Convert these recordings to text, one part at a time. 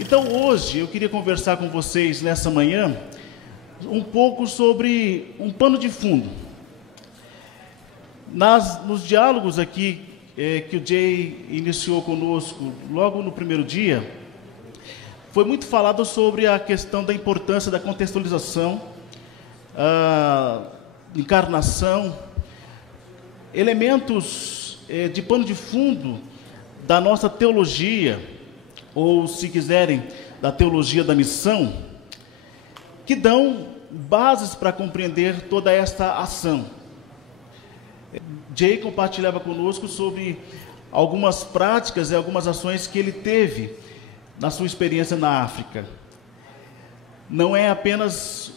Então hoje eu queria conversar com vocês nessa manhã um pouco sobre um pano de fundo. Nos diálogos aqui que o Jay iniciou conosco logo no primeiro dia, foi muito falado sobre a questão da importância da contextualização, encarnação, elementos de pano de fundo da nossa teologia, ou se quiserem, da teologia da missão, que dão bases para compreender toda esta ação. Jay compartilhava conosco sobre algumas práticas e algumas ações que ele teve na sua experiência na África. Não é apenas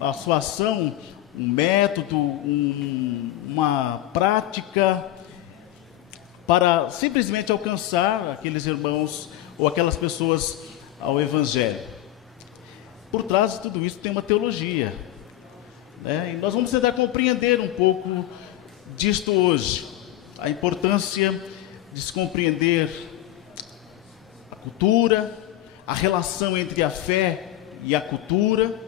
a sua ação, um método, uma prática para simplesmente alcançar aqueles irmãos ou aquelas pessoas ao Evangelho. Por trás de tudo isso tem uma teologia, né? E nós vamos tentar compreender um pouco disto hoje, a importância de se compreender a cultura, a relação entre a fé e a cultura,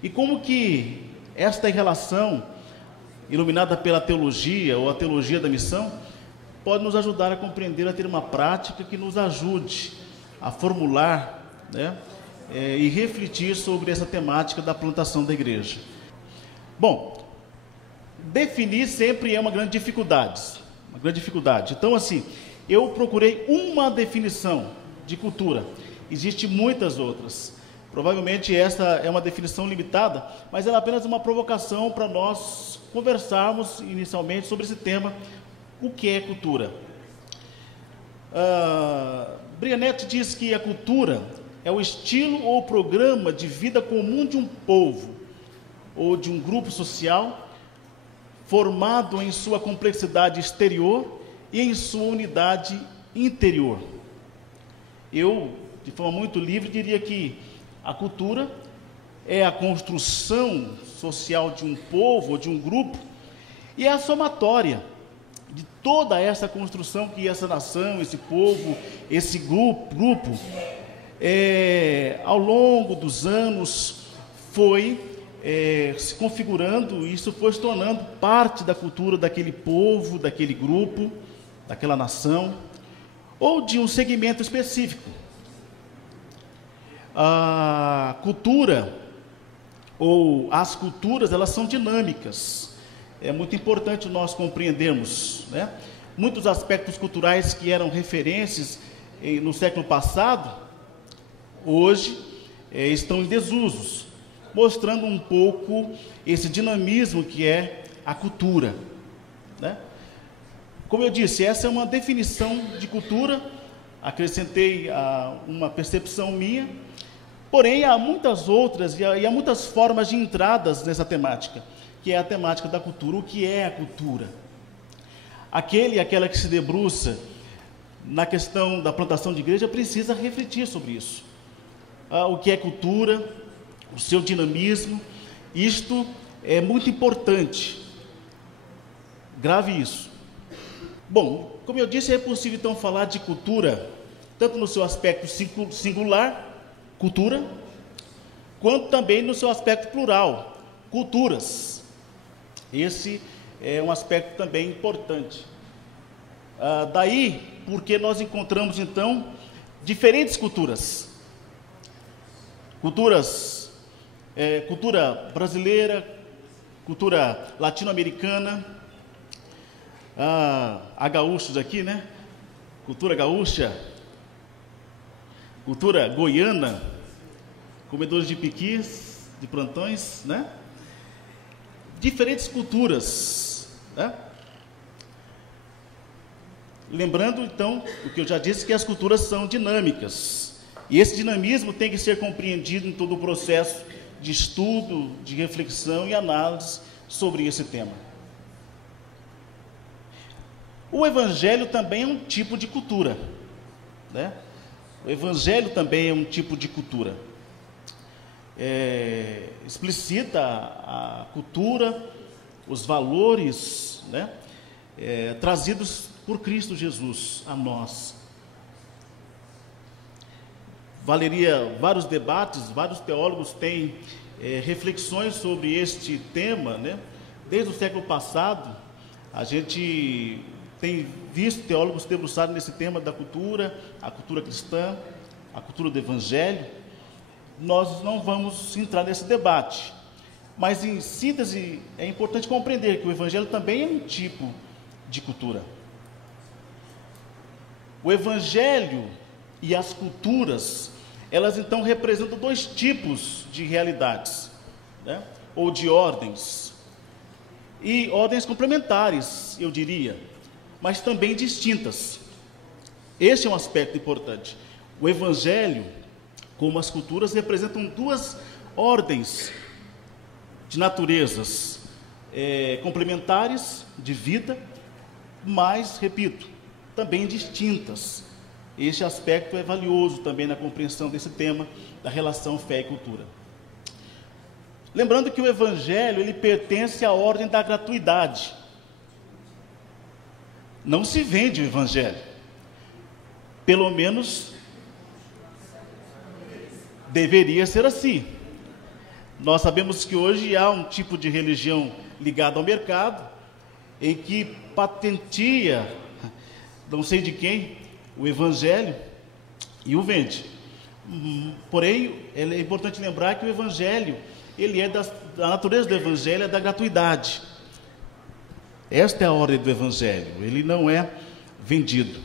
e como que esta relação, iluminada pela teologia ou a teologia da missão, pode nos ajudar a compreender, a ter uma prática que nos ajude a formular, né, e refletir sobre essa temática da plantação da igreja. Bom, definir sempre é uma grande dificuldade. Então, assim, eu procurei uma definição de cultura. Existem muitas outras. Provavelmente essa é uma definição limitada, mas ela é apenas uma provocação para nós conversarmos inicialmente sobre esse tema. O que é cultura? Brianetti diz que a cultura é o estilo ou programa de vida comum de um povo ou de um grupo social, formado em sua complexidade exterior e em sua unidade interior. Eu, de forma muito livre, diria que a cultura é a construção social de um povo ou de um grupo e é a somatória de toda essa construção que essa nação, esse povo, esse grupo ao longo dos anos foi se configurando, e isso foi se tornando parte da cultura daquele povo, daquele grupo, daquela nação, ou de um segmento específico. A cultura, ou as culturas, elas são dinâmicas. É muito importante nós compreendermos, né? Muitos aspectos culturais que eram referências no século passado, hoje estão em desusos, mostrando um pouco esse dinamismo que é a cultura, né? Como eu disse, essa é uma definição de cultura, acrescentei uma percepção minha, porém há muitas outras e há muitas formas de entradas nessa temática, que é a temática da cultura. O que é a cultura? Aquela que se debruça na questão da plantação de igreja precisa refletir sobre isso. O que é cultura, o seu dinamismo, isto é muito importante. Grave isso. Bom, como eu disse, é possível então falar de cultura, tanto no seu aspecto singular, cultura, quanto também no seu aspecto plural, culturas. Esse é um aspecto também importante. Daí, porque nós encontramos, então, diferentes culturas. Cultura brasileira, cultura latino-americana, há gaúchos aqui, né? Cultura gaúcha, cultura goiana, comedores de piquis, de plantões, né? Diferentes culturas, né? Lembrando, então, o que eu já disse, que as culturas são dinâmicas. E esse dinamismo tem que ser compreendido em todo o processo de estudo, de reflexão e análise sobre esse tema. O Evangelho também é um tipo de cultura, né? O Evangelho também é um tipo de cultura. Explicita a cultura, os valores, né, trazidos por Cristo Jesus a nós. valeria vários debates, vários teólogos têm reflexões sobre este tema, né? Desde o século passado, a gente tem visto teólogos debruçarem nesse tema da cultura, a cultura cristã, a cultura do Evangelho. Nós não vamos entrar nesse debate, mas em síntese é importante compreender que o Evangelho também é um tipo de cultura. O Evangelho e as culturas, elas então representam dois tipos de realidades, né? Ou de ordens, e ordens complementares, eu diria, mas também distintas. Este é um aspecto importante. O Evangelho, como as culturas, representam duas ordens de naturezas complementares de vida, mas, repito, também distintas. Este aspecto é valioso também na compreensão desse tema da relação fé e cultura. Lembrando que o Evangelho, ele pertence à ordem da gratuidade. Não se vende o Evangelho. Pelo menos deveria ser assim. Nós sabemos que hoje há um tipo de religião ligada ao mercado, em que patenteia, não sei de quem, o Evangelho e o vende. Porém, é importante lembrar que o Evangelho, ele é a natureza do Evangelho é da gratuidade. Esta é a ordem do Evangelho, ele não é vendido.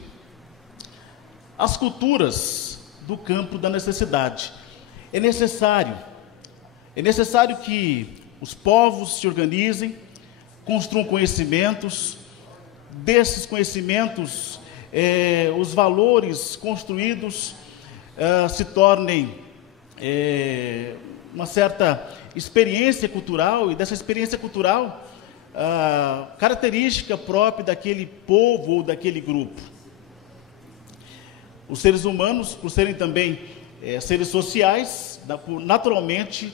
As culturas do campo da necessidade. É necessário que os povos se organizem, construam conhecimentos, desses conhecimentos, os valores construídos se tornem uma certa experiência cultural, e dessa experiência cultural, característica própria daquele povo ou daquele grupo. Os seres humanos, por serem também seres sociais, naturalmente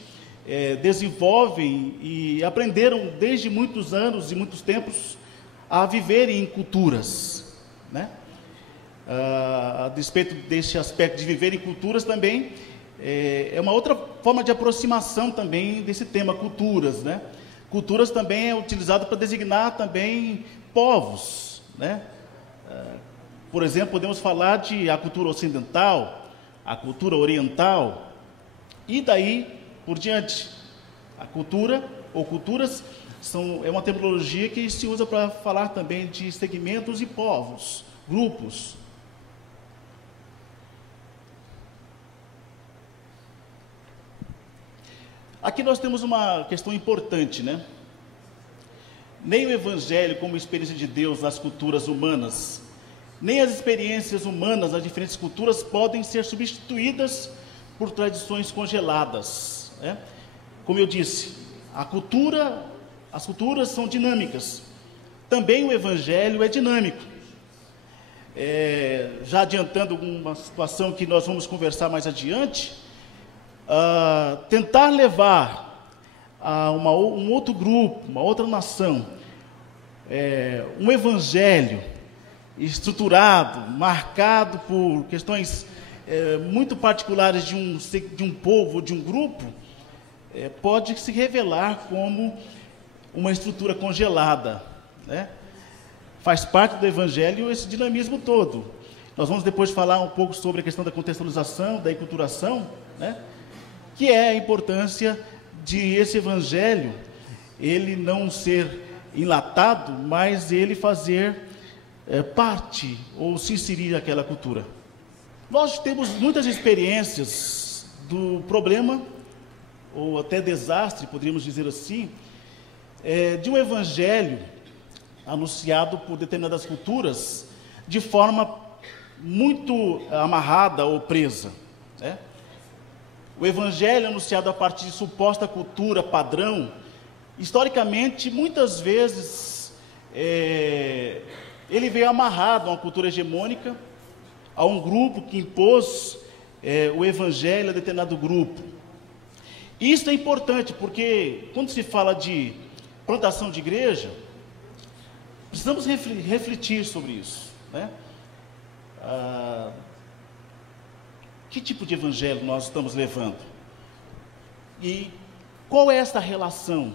desenvolvem e aprenderam desde muitos anos e muitos tempos a viverem em culturas, né? A despeito deste aspecto de viver em culturas também, é uma outra forma de aproximação também desse tema, culturas, né? Culturas também é utilizado para designar também povos, né? Por exemplo, podemos falar de a cultura ocidental, a cultura oriental, e daí por diante. A cultura ou culturas é uma terminologia que se usa para falar também de segmentos e povos, grupos. Aqui nós temos uma questão importante, né? Nem o Evangelho como experiência de Deus nas culturas humanas, nem as experiências humanas nas diferentes culturas podem ser substituídas por tradições congeladas, né? Como eu disse, as culturas são dinâmicas. Também o Evangelho é dinâmico. Já adiantando uma situação que nós vamos conversar mais adiante, tentar levar a um outro grupo, uma outra nação, um Evangelho estruturado, marcado por questões muito particulares de um povo, de um grupo, pode se revelar como uma estrutura congelada, né? Faz parte do Evangelho esse dinamismo todo. Nós vamos depois falar um pouco sobre a questão da contextualização, da enculturação, né? Que é a importância de esse Evangelho, ele não ser enlatado, mas ele fazer parte ou se inserir naquela cultura. Nós temos muitas experiências do problema, ou até desastre, poderíamos dizer assim, de um Evangelho anunciado por determinadas culturas de forma muito amarrada ou presa, né? O Evangelho anunciado a partir de suposta cultura padrão, historicamente, muitas vezes, ele veio amarrado a uma cultura hegemônica, a um grupo que impôs o Evangelho a determinado grupo. Isso é importante, porque quando se fala de plantação de igreja, precisamos refletir sobre isso, né? Que tipo de evangelho nós estamos levando? E qual é esta relação,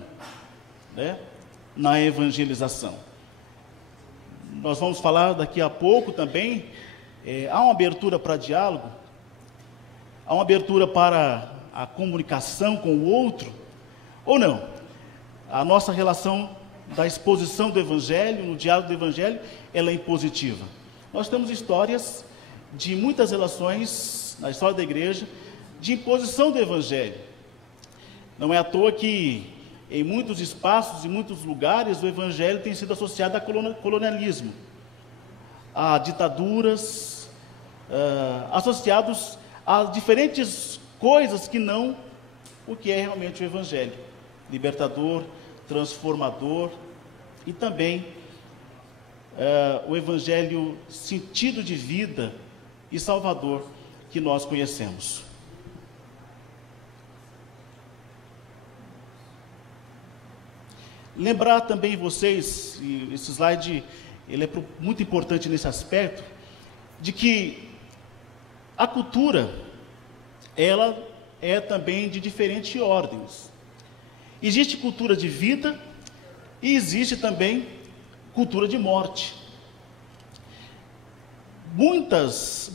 né, na evangelização? Nós vamos falar daqui a pouco também. Há uma abertura para diálogo, há uma abertura para a comunicação com o outro, ou não? A nossa relação da exposição do Evangelho, no diálogo do Evangelho, ela é impositiva. Nós temos histórias de muitas relações, na história da igreja, de imposição do Evangelho. Não é à toa que, em muitos espaços e muitos lugares, o Evangelho tem sido associado a colonialismo, a ditaduras, associados a diferentes coisas que não o que é realmente o Evangelho, libertador, transformador, e também o Evangelho sentido de vida e salvador que nós conhecemos. Lembrar também vocês, e esse slide ele é muito importante nesse aspecto, de que a cultura, ela é também de diferentes ordens. Existe cultura de vida e existe também cultura de morte. Muitos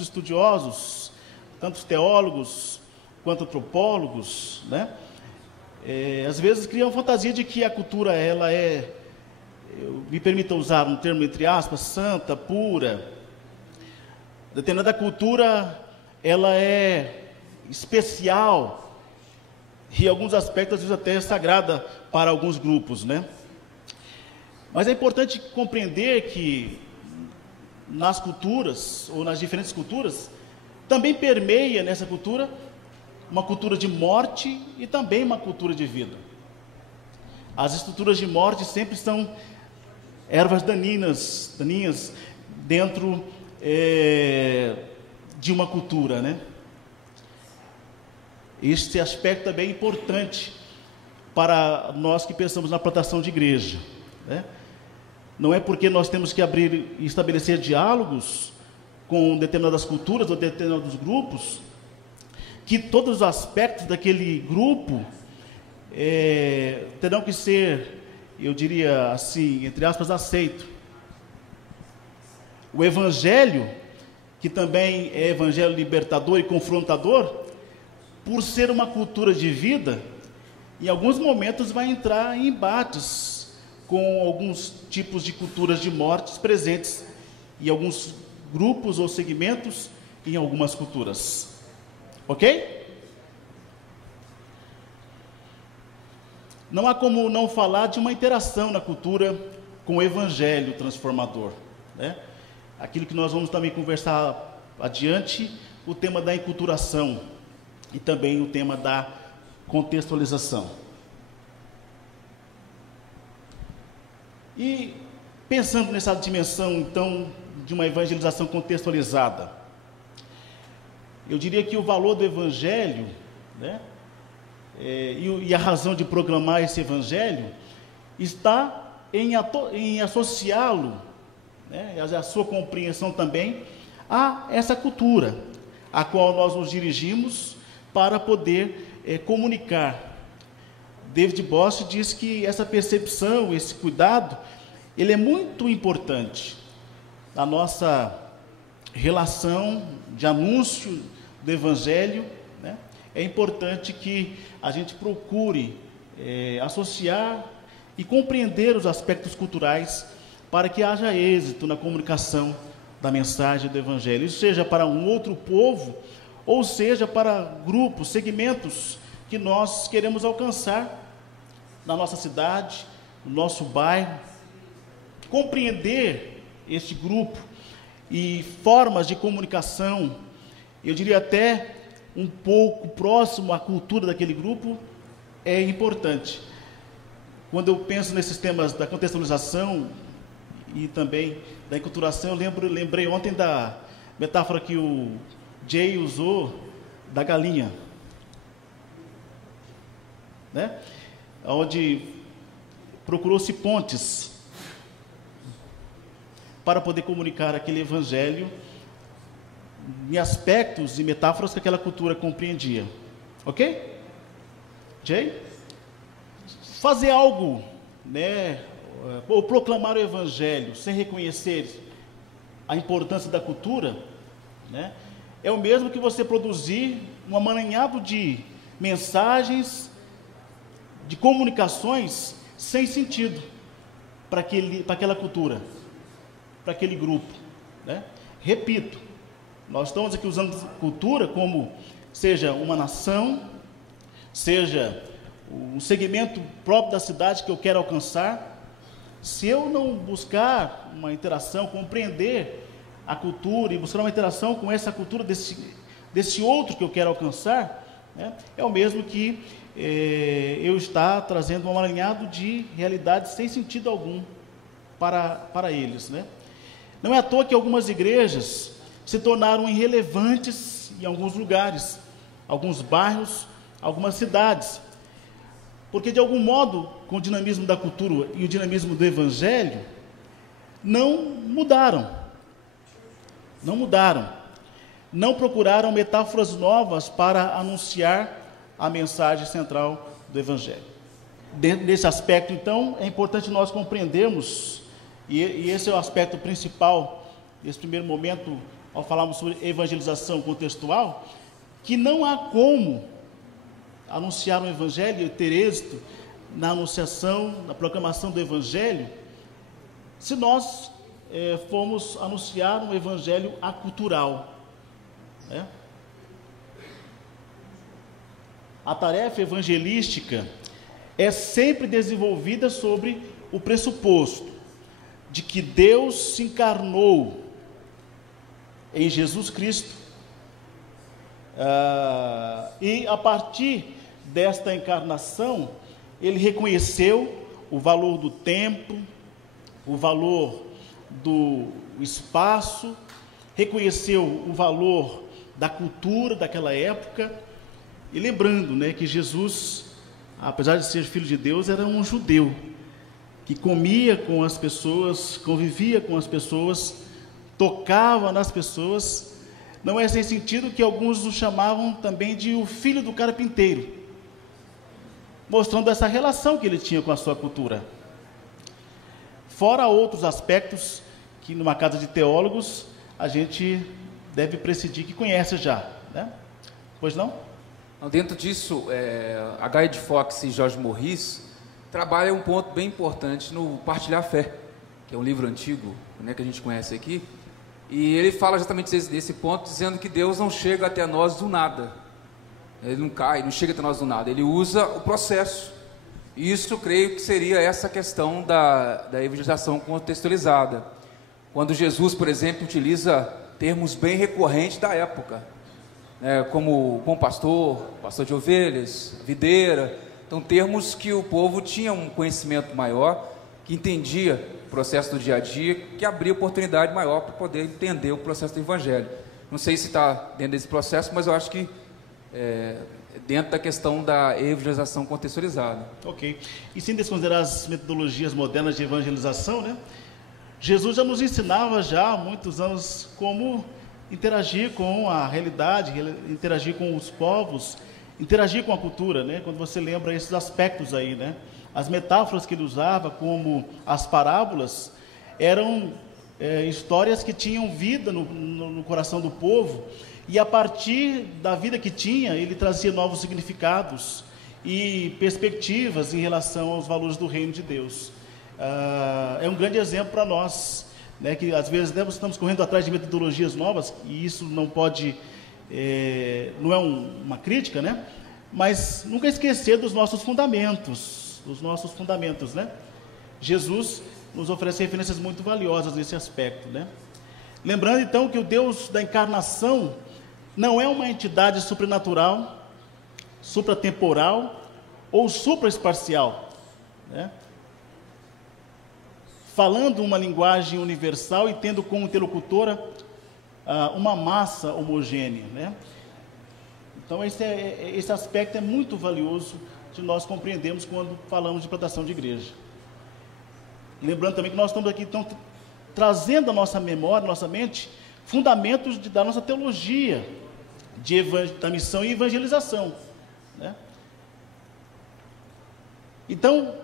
estudiosos, tanto teólogos quanto antropólogos, né, às vezes criam a fantasia de que a cultura, ela me permita usar um termo entre aspas, santa, pura. Determinada cultura, ela é especial, e em alguns aspectos, às vezes até sagrada para alguns grupos, né? Mas é importante compreender que nas culturas, ou nas diferentes culturas, também permeia nessa cultura uma cultura de morte e também uma cultura de vida. As estruturas de morte sempre são ervas daninhas dentro de uma cultura, né? Este aspecto também é importante para nós que pensamos na plantação de igreja, né? Não é porque nós temos que abrir e estabelecer diálogos com determinadas culturas ou determinados grupos que todos os aspectos daquele grupo terão que ser, eu diria assim, entre aspas, aceito. O Evangelho, que também é Evangelho libertador e confrontador, por ser uma cultura de vida, em alguns momentos vai entrar em embates com alguns tipos de culturas de mortes presentes em alguns grupos ou segmentos em algumas culturas. Ok? Não há como não falar de uma interação na cultura com o Evangelho transformador, né? Aquilo que nós vamos também conversar adiante, o tema da enculturação e também o tema da contextualização. E pensando nessa dimensão, então, de uma evangelização contextualizada, eu diria que o valor do Evangelho, né, e a razão de proclamar esse Evangelho está em associá-lo, né, a sua compreensão também, a essa cultura a qual nós nos dirigimos para poder comunicar. David Bosch diz que essa percepção, esse cuidado, ele é muito importante na nossa relação de anúncio do Evangelho, né? É importante que a gente procure associar e compreender os aspectos culturais para que haja êxito na comunicação da mensagem do Evangelho. Isso seja para um outro povo, ou seja para grupos, segmentos que nós queremos alcançar na nossa cidade, no nosso bairro. Compreender este grupo e formas de comunicação, eu diria até um pouco próximo à cultura daquele grupo, é importante. Quando eu penso nesses temas da contextualização e também da enculturação, eu lembrei ontem da metáfora que o Jay usou da galinha, né? Onde procurou-se pontes para poder comunicar aquele Evangelho em aspectos e metáforas que aquela cultura compreendia. Ok? Jay? Fazer algo, né, ou proclamar o Evangelho sem reconhecer a importância da cultura, né, é o mesmo que você produzir um amaranhado de mensagens, de comunicações sem sentido para aquela cultura, para aquele grupo, né? Repito, nós estamos aqui usando cultura como seja uma nação, seja um segmento próprio da cidade que eu quero alcançar. Se eu não buscar uma interação, compreender a cultura e buscar uma interação com essa cultura desse outro que eu quero alcançar, né, é o mesmo que eu estar trazendo um amaranhado de realidades sem sentido algum para eles, né? Não é à toa que algumas igrejas se tornaram irrelevantes em alguns lugares, alguns bairros, algumas cidades, porque de algum modo, com o dinamismo da cultura e o dinamismo do Evangelho, não mudaram, não procuraram metáforas novas para anunciar a mensagem central do Evangelho. Dentro desse aspecto, então, é importante nós compreendermos, e esse é o aspecto principal, nesse primeiro momento, ao falarmos sobre evangelização contextual, que não há como anunciar o Evangelho e ter êxito na anunciação, na proclamação do Evangelho, se nós formos anunciar um Evangelho acultural, né? A tarefa evangelística é sempre desenvolvida sobre o pressuposto de que Deus se encarnou em Jesus Cristo, e a partir desta encarnação, ele reconheceu o valor do tempo, o valor do espaço, reconheceu o valor da cultura daquela época, e lembrando, né, que Jesus, apesar de ser filho de Deus, era um judeu, que comia com as pessoas, convivia com as pessoas, tocava nas pessoas. Não é sem sentido que alguns o chamavam também de o filho do carpinteiro, mostrando essa relação que ele tinha com a sua cultura. Fora outros aspectos que numa casa de teólogos a gente deve presidir, que conhece já, né? Pois não? Dentro disso, H.D. Fox e George Morris trabalham um ponto bem importante no Partilhar a Fé, que é um livro antigo, né, que a gente conhece aqui, e ele fala justamente desse ponto, dizendo que Deus não chega até nós do nada, ele não cai, não chega até nós do nada, ele usa o processo. E isso, creio que seria essa questão da evangelização contextualizada, quando Jesus, por exemplo, utiliza termos bem recorrentes da época, como bom pastor, pastor de ovelhas, videira. Então, termos que o povo tinha um conhecimento maior, que entendia o processo do dia a dia, que abria oportunidade maior para poder entender o processo do Evangelho. Não sei se está dentro desse processo, mas eu acho que dentro da questão da evangelização contextualizada. Ok. E sem desconsiderar as metodologias modernas de evangelização, né? Jesus já nos ensinava já há muitos anos como interagir com a realidade, interagir com os povos, interagir com a cultura, né? Quando você lembra esses aspectos aí, né? As metáforas que ele usava, como as parábolas, eram histórias que tinham vida no coração do povo, e a partir da vida que tinha, ele trazia novos significados e perspectivas em relação aos valores do reino de Deus. É um grande exemplo para nós, né, que às vezes estamos correndo atrás de metodologias novas, e isso não pode, não é uma crítica, né? Mas nunca esquecer dos nossos fundamentos, né? Jesus nos oferece referências muito valiosas nesse aspecto, né? Lembrando então que o Deus da encarnação não é uma entidade supranatural, supratemporal ou supraespacial, né? Falando uma linguagem universal e tendo como interlocutora uma massa homogênea, né? Então esse aspecto é muito valioso de nós compreendermos quando falamos de plantação de igreja. Lembrando também que nós estamos aqui trazendo a nossa memória, nossa mente, fundamentos da nossa teologia da missão e evangelização, né? Então,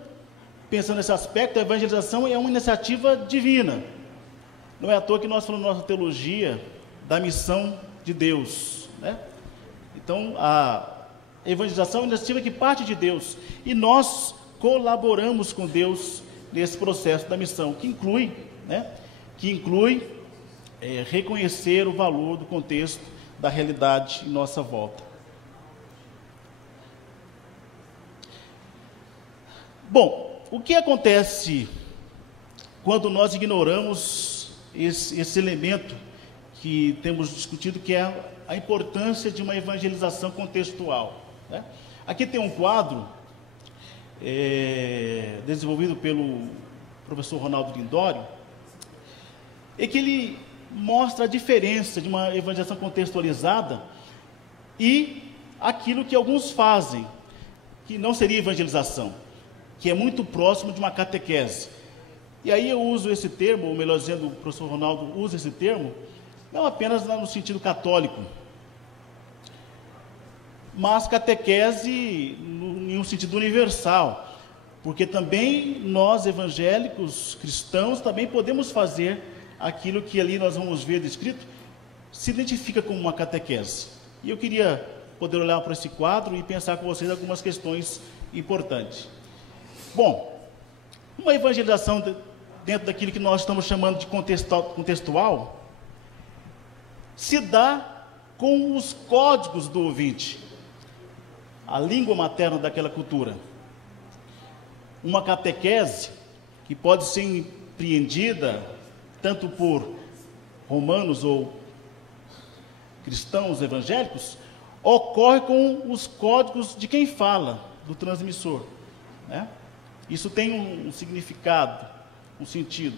pensando nesse aspecto, a evangelização é uma iniciativa divina. Não é à toa que nós falamos na nossa teologia da missão de Deus, né? Então, a evangelização é uma iniciativa que parte de Deus, e nós colaboramos com Deus nesse processo da missão, que inclui, né, reconhecer o valor do contexto da realidade em nossa volta. Bom, o que acontece quando nós ignoramos esse elemento que temos discutido, que é a importância de uma evangelização contextual, né? Aqui tem um quadro desenvolvido pelo professor Ronaldo Lindório, e que ele mostra a diferença de uma evangelização contextualizada e aquilo que alguns fazem, que não seria evangelização, que é muito próximo de uma catequese. E aí eu uso esse termo, ou melhor dizendo, o professor Ronaldo usa esse termo, não apenas no sentido católico, mas catequese em um sentido universal, porque também nós evangélicos, cristãos, também podemos fazer aquilo que ali nós vamos ver descrito, se identifica como uma catequese. E eu queria poder olhar para esse quadro e pensar com vocês algumas questões importantes. Bom, uma evangelização dentro daquilo que nós estamos chamando de contextual se dá com os códigos do ouvinte, a língua materna daquela cultura. Uma catequese que pode ser empreendida tanto por romanos ou cristãos evangélicos, ocorre com os códigos de quem fala, do transmissor, né? Isso tem um significado, um sentido.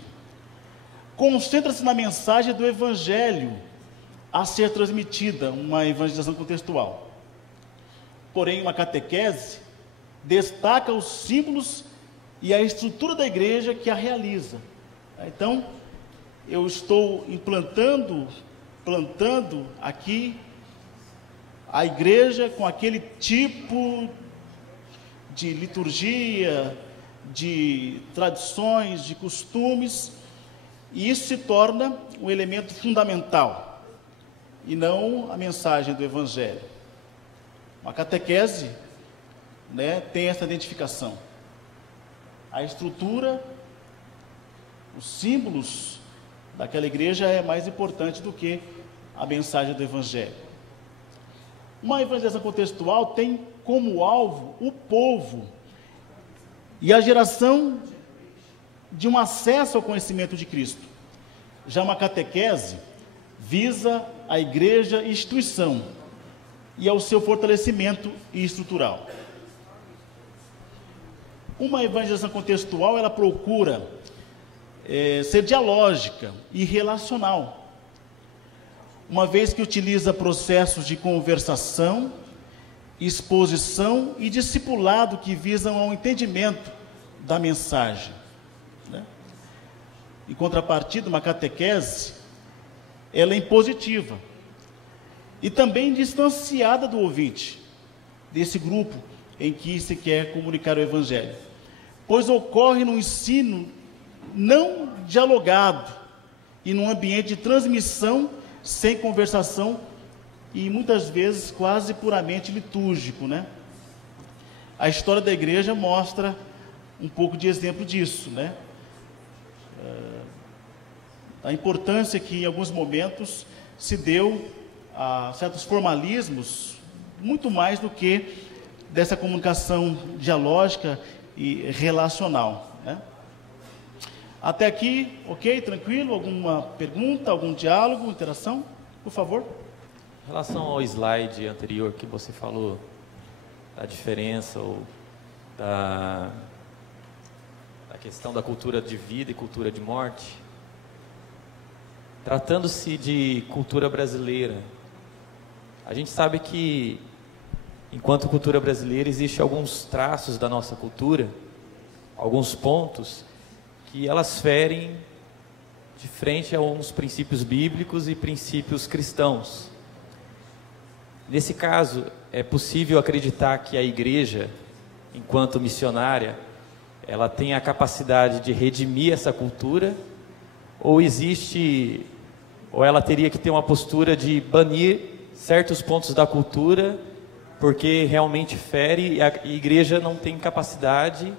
Concentra-se na mensagem do evangelho a ser transmitida, uma evangelização contextual. Porém, uma catequese destaca os símbolos e a estrutura da igreja que a realiza. Então, eu estou plantando aqui a igreja com aquele tipo de liturgia, de tradições, de costumes, e isso se torna um elemento fundamental, e não a mensagem do Evangelho. Uma catequese, né, tem essa identificação. A estrutura, os símbolos daquela igreja é mais importante do que a mensagem do Evangelho. Uma evangelização contextual tem como alvo o povo e a geração de um acesso ao conhecimento de Cristo. Já uma catequese visa a igreja instituição e ao seu fortalecimento estrutural. Uma evangelização contextual, ela procura ser dialógica e relacional, uma vez que utiliza processos de conversação, exposição e discipulado que visam ao entendimento da mensagem, né? Em contrapartida, uma catequese, ela é impositiva e também distanciada do ouvinte, desse grupo em que se quer comunicar o Evangelho, pois ocorre no ensino não dialogado e num ambiente de transmissão sem conversação e muitas vezes quase puramente litúrgico, né? A história da igreja mostra um pouco de exemplo disso, né? A importância que em alguns momentos se deu a certos formalismos, muito mais do que dessa comunicação dialógica e relacional, né? Até aqui, ok? Tranquilo? Alguma pergunta, algum diálogo, interação? Por favor. Em relação ao slide anterior que você falou da diferença ou da questão da cultura de vida e cultura de morte, tratando-se de cultura brasileira, a gente sabe que, enquanto cultura brasileira, existem alguns traços da nossa cultura, alguns pontos que elas ferem de frente a uns princípios bíblicos e princípios cristãos. Nesse caso, é possível acreditar que a igreja, enquanto missionária, ela tem a capacidade de redimir essa cultura, ou ela teria que ter uma postura de banir certos pontos da cultura, porque realmente fere e a igreja não tem capacidade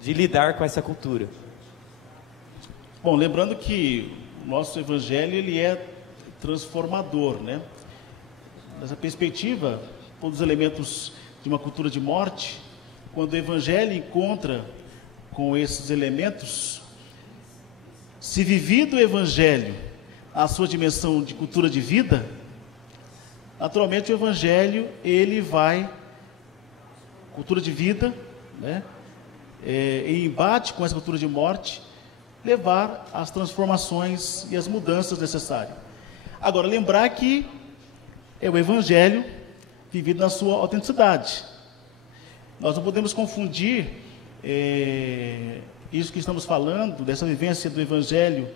de lidar com essa cultura? Bom, lembrando que o nosso evangelho ele é transformador, né? Nessa perspectiva, todos os elementos de uma cultura de morte, quando o evangelho encontra com esses elementos, se vivido o evangelho a sua dimensão de cultura de vida, naturalmente o evangelho ele vai, cultura de vida, né? Em embate com essa cultura de morte, levar às transformações e às mudanças necessárias. Agora, lembrar que é o evangelho vivido na sua autenticidade. Nós não podemos confundir isso que estamos falando, dessa vivência do evangelho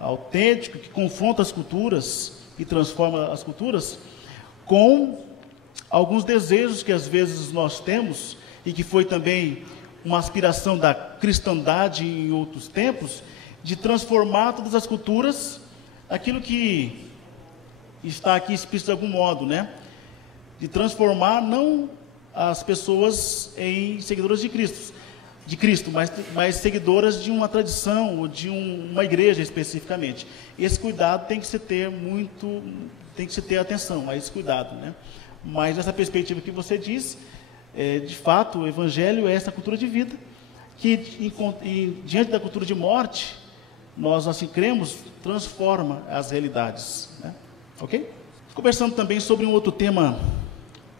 autêntico, que confronta as culturas e transforma as culturas, com alguns desejos que às vezes nós temos, e que foi também uma aspiração da cristandade em outros tempos, de transformar todas as culturas, aquilo que está aqui explícito de algum modo, né? De transformar não as pessoas em seguidoras de Cristo, mas seguidoras de uma tradição ou de uma igreja especificamente. Esse cuidado tem que se ter atenção a esse cuidado, né? Mas essa perspectiva que você diz, de fato, o evangelho é essa cultura de vida que, diante da cultura de morte, nós assim cremos, transforma as realidades, né? Ok? Conversando também sobre um outro tema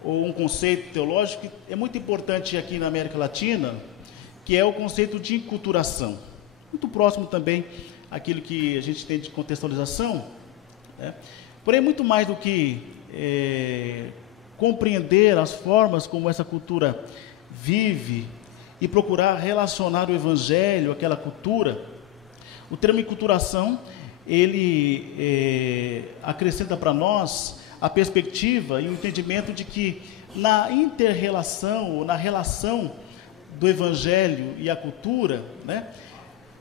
ou um conceito teológico que é muito importante aqui na América Latina, que é o conceito de enculturação. Muito próximo também àquilo que a gente tem de contextualização, né? Porém, muito mais do que compreender as formas como essa cultura vive e procurar relacionar o evangelho àquela cultura, o termo enculturação, ele acrescenta para nós a perspectiva e o entendimento de que na inter-relação, ou na relação do evangelho e a cultura, né,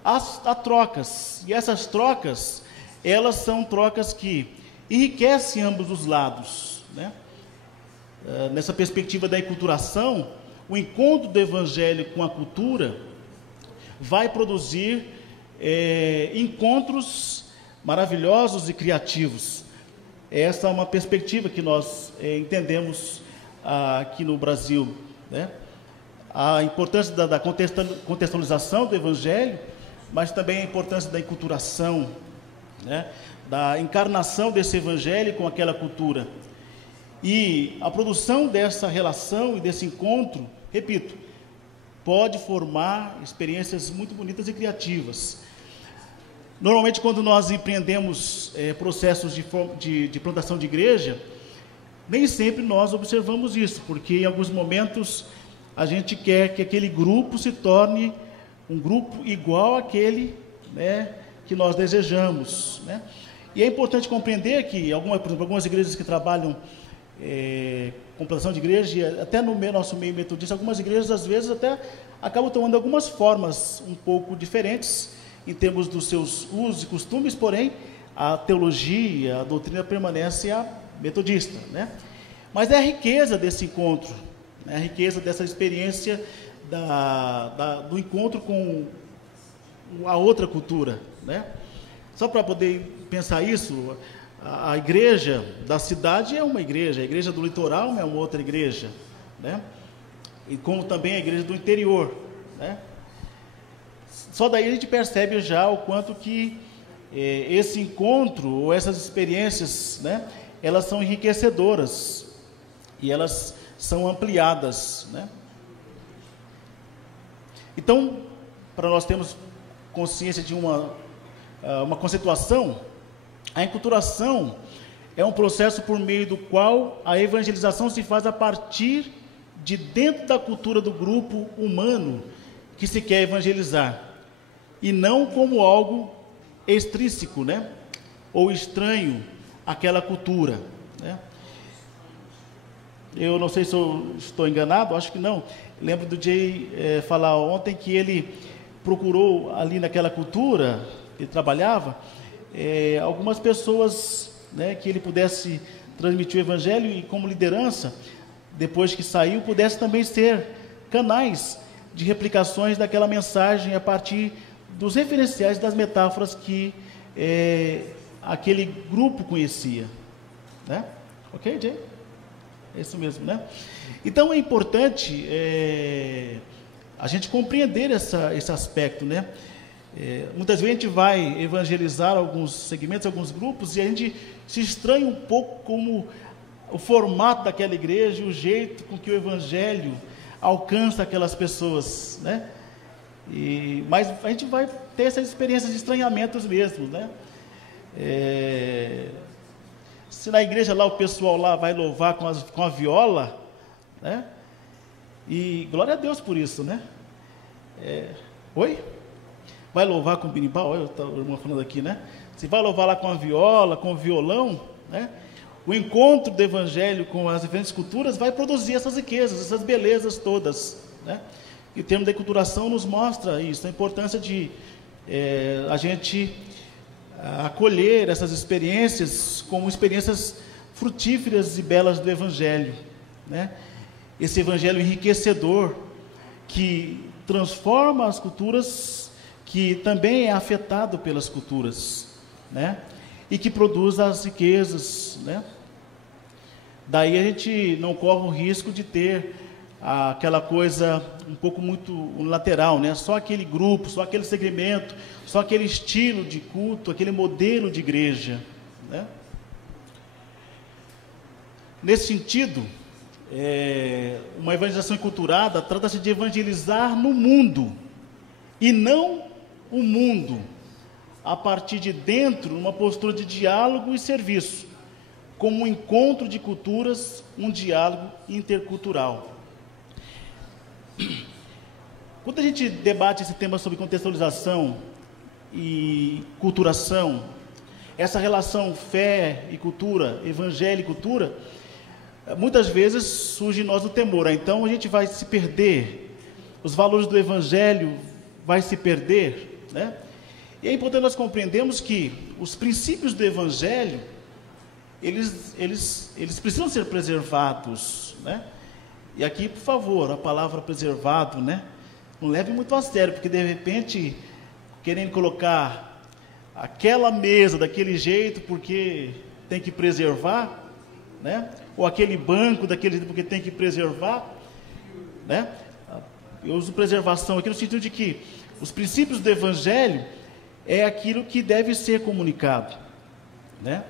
há trocas, e essas trocas, elas são trocas que enriquecem ambos os lados, né? Nessa perspectiva da enculturação, o encontro do evangelho com a cultura vai produzir encontros maravilhosos e criativos. Essa é uma perspectiva que nós entendemos aqui no Brasil, né? A importância da contextualização do evangelho, mas também a importância da enculturação, né? Da encarnação desse evangelho com aquela cultura. E a produção dessa relação e desse encontro, repito, pode formar experiências muito bonitas e criativas. Normalmente, quando nós empreendemos processos de plantação de igreja, nem sempre nós observamos isso, porque em alguns momentos a gente quer que aquele grupo se torne um grupo igual àquele, né, que nós desejamos, né? E é importante compreender que, por exemplo, algumas igrejas que trabalham com plantação de igreja, até no nosso meio metodista, algumas igrejas às vezes até acabam tomando algumas formas um pouco diferentes em termos dos seus usos e costumes, porém a teologia, a doutrina permanece a metodista, né? Mas é a riqueza desse encontro, né? A riqueza dessa experiência do encontro com a outra cultura, né? Só para poder pensar isso, a igreja da cidade é uma igreja, a igreja do litoral é uma outra igreja, né? E como também a igreja do interior, né? Só daí a gente percebe já o quanto que esse encontro, ou essas experiências, né, elas são enriquecedoras e elas são ampliadas, né? Então, para nós termos consciência de uma conceituação, a enculturação é um processo por meio do qual a evangelização se faz a partir de dentro da cultura do grupo humano que se quer evangelizar, e não como algo extrínseco, né? Ou estranho àquela cultura, né? Eu não sei se eu estou enganado, acho que não. Lembro do Jay falar ontem que ele procurou ali naquela cultura que ele trabalhava, algumas pessoas, né, que ele pudesse transmitir o Evangelho e como liderança, depois que saiu, pudesse também ser canais de replicações daquela mensagem a partir dos referenciais das metáforas que aquele grupo conhecia, né? Ok, Jay? É isso mesmo, né? Então é importante a gente compreender esse aspecto, né? Muitas vezes a gente vai evangelizar alguns segmentos, alguns grupos, e a gente se estranha um pouco como o formato daquela igreja, o jeito com que o evangelho alcança aquelas pessoas, né? Mas a gente vai ter essas experiências de estranhamentos mesmo, né? Se na igreja lá o pessoal lá vai louvar com a viola, né? E glória a Deus por isso, né? Oi? Vai louvar com o binimbau? Olha o irmão falando aqui, né? Se vai louvar lá com a viola, com o violão, né? O encontro do evangelho com as diferentes culturas vai produzir essas riquezas, essas belezas todas, né? E o termo da enculturação nos mostra isso, a importância de a gente acolher essas experiências como experiências frutíferas e belas do evangelho, né? Esse evangelho enriquecedor que transforma as culturas, que também é afetado pelas culturas, né? E que produz as riquezas, né? Daí a gente não corre o risco de ter aquela coisa um pouco muito lateral, né? Só aquele grupo, só aquele segmento, só aquele estilo de culto, aquele modelo de igreja, né? Nesse sentido, uma evangelização enculturada trata-se de evangelizar no mundo, e não o mundo, a partir de dentro, uma postura de diálogo e serviço, como um encontro de culturas, um diálogo intercultural. Quando a gente debate esse tema sobre contextualização e culturação, essa relação fé e cultura, evangelho e cultura, muitas vezes surge em nós o temor. Então a gente vai se perder, os valores do evangelho vai se perder, né? E é importante nós compreendermos que os princípios do evangelho, eles precisam ser preservados, né? E aqui, por favor, a palavra preservado, né? Não leve muito a sério, porque de repente, querendo colocar aquela mesa daquele jeito porque tem que preservar, né? Ou aquele banco daquele jeito porque tem que preservar, né? Eu uso preservação aqui no sentido de que os princípios do evangelho é aquilo que deve ser comunicado, né?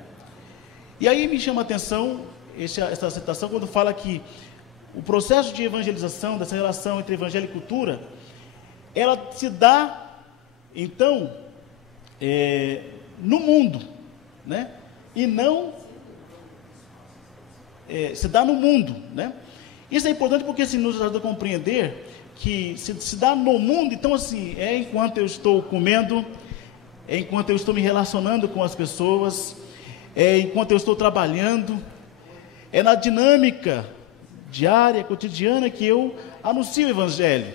E aí me chama a atenção essa citação quando fala que o processo de evangelização, dessa relação entre evangelho e cultura, ela se dá, então, no mundo, né? E não se dá no mundo, né? Isso é importante porque se nos ajuda a compreender que se dá no mundo, então assim, enquanto eu estou comendo, enquanto eu estou me relacionando com as pessoas, enquanto eu estou trabalhando, na dinâmica diária, cotidiana, que eu anuncio o evangelho.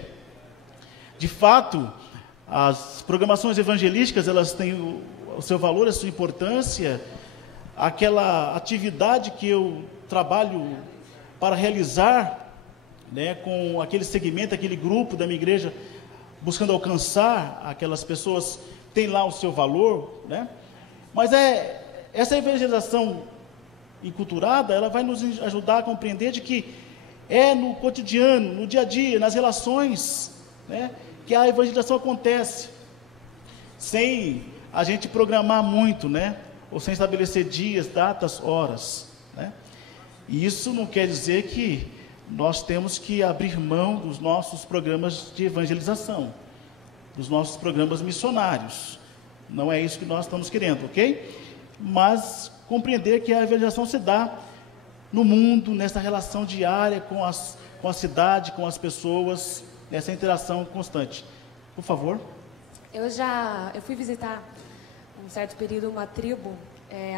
De fato, as programações evangelísticas, elas têm o seu valor, a sua importância. Aquela atividade que eu trabalho para realizar, né, com aquele segmento, aquele grupo da minha igreja, buscando alcançar aquelas pessoas, tem lá o seu valor, né? Mas essa evangelização enculturada, ela vai nos ajudar a compreender de que no cotidiano, no dia a dia, nas relações, né, que a evangelização acontece, sem a gente programar muito, né, ou sem estabelecer dias, datas, horas, né? E isso não quer dizer que nós temos que abrir mão dos nossos programas de evangelização, dos nossos programas missionários. Não é isso que nós estamos querendo, ok? Mas compreender que a evangelização se dá no mundo, nessa relação diária com a cidade, com as pessoas, nessa interação constante. Por favor. Eu fui visitar um certo período, uma tribo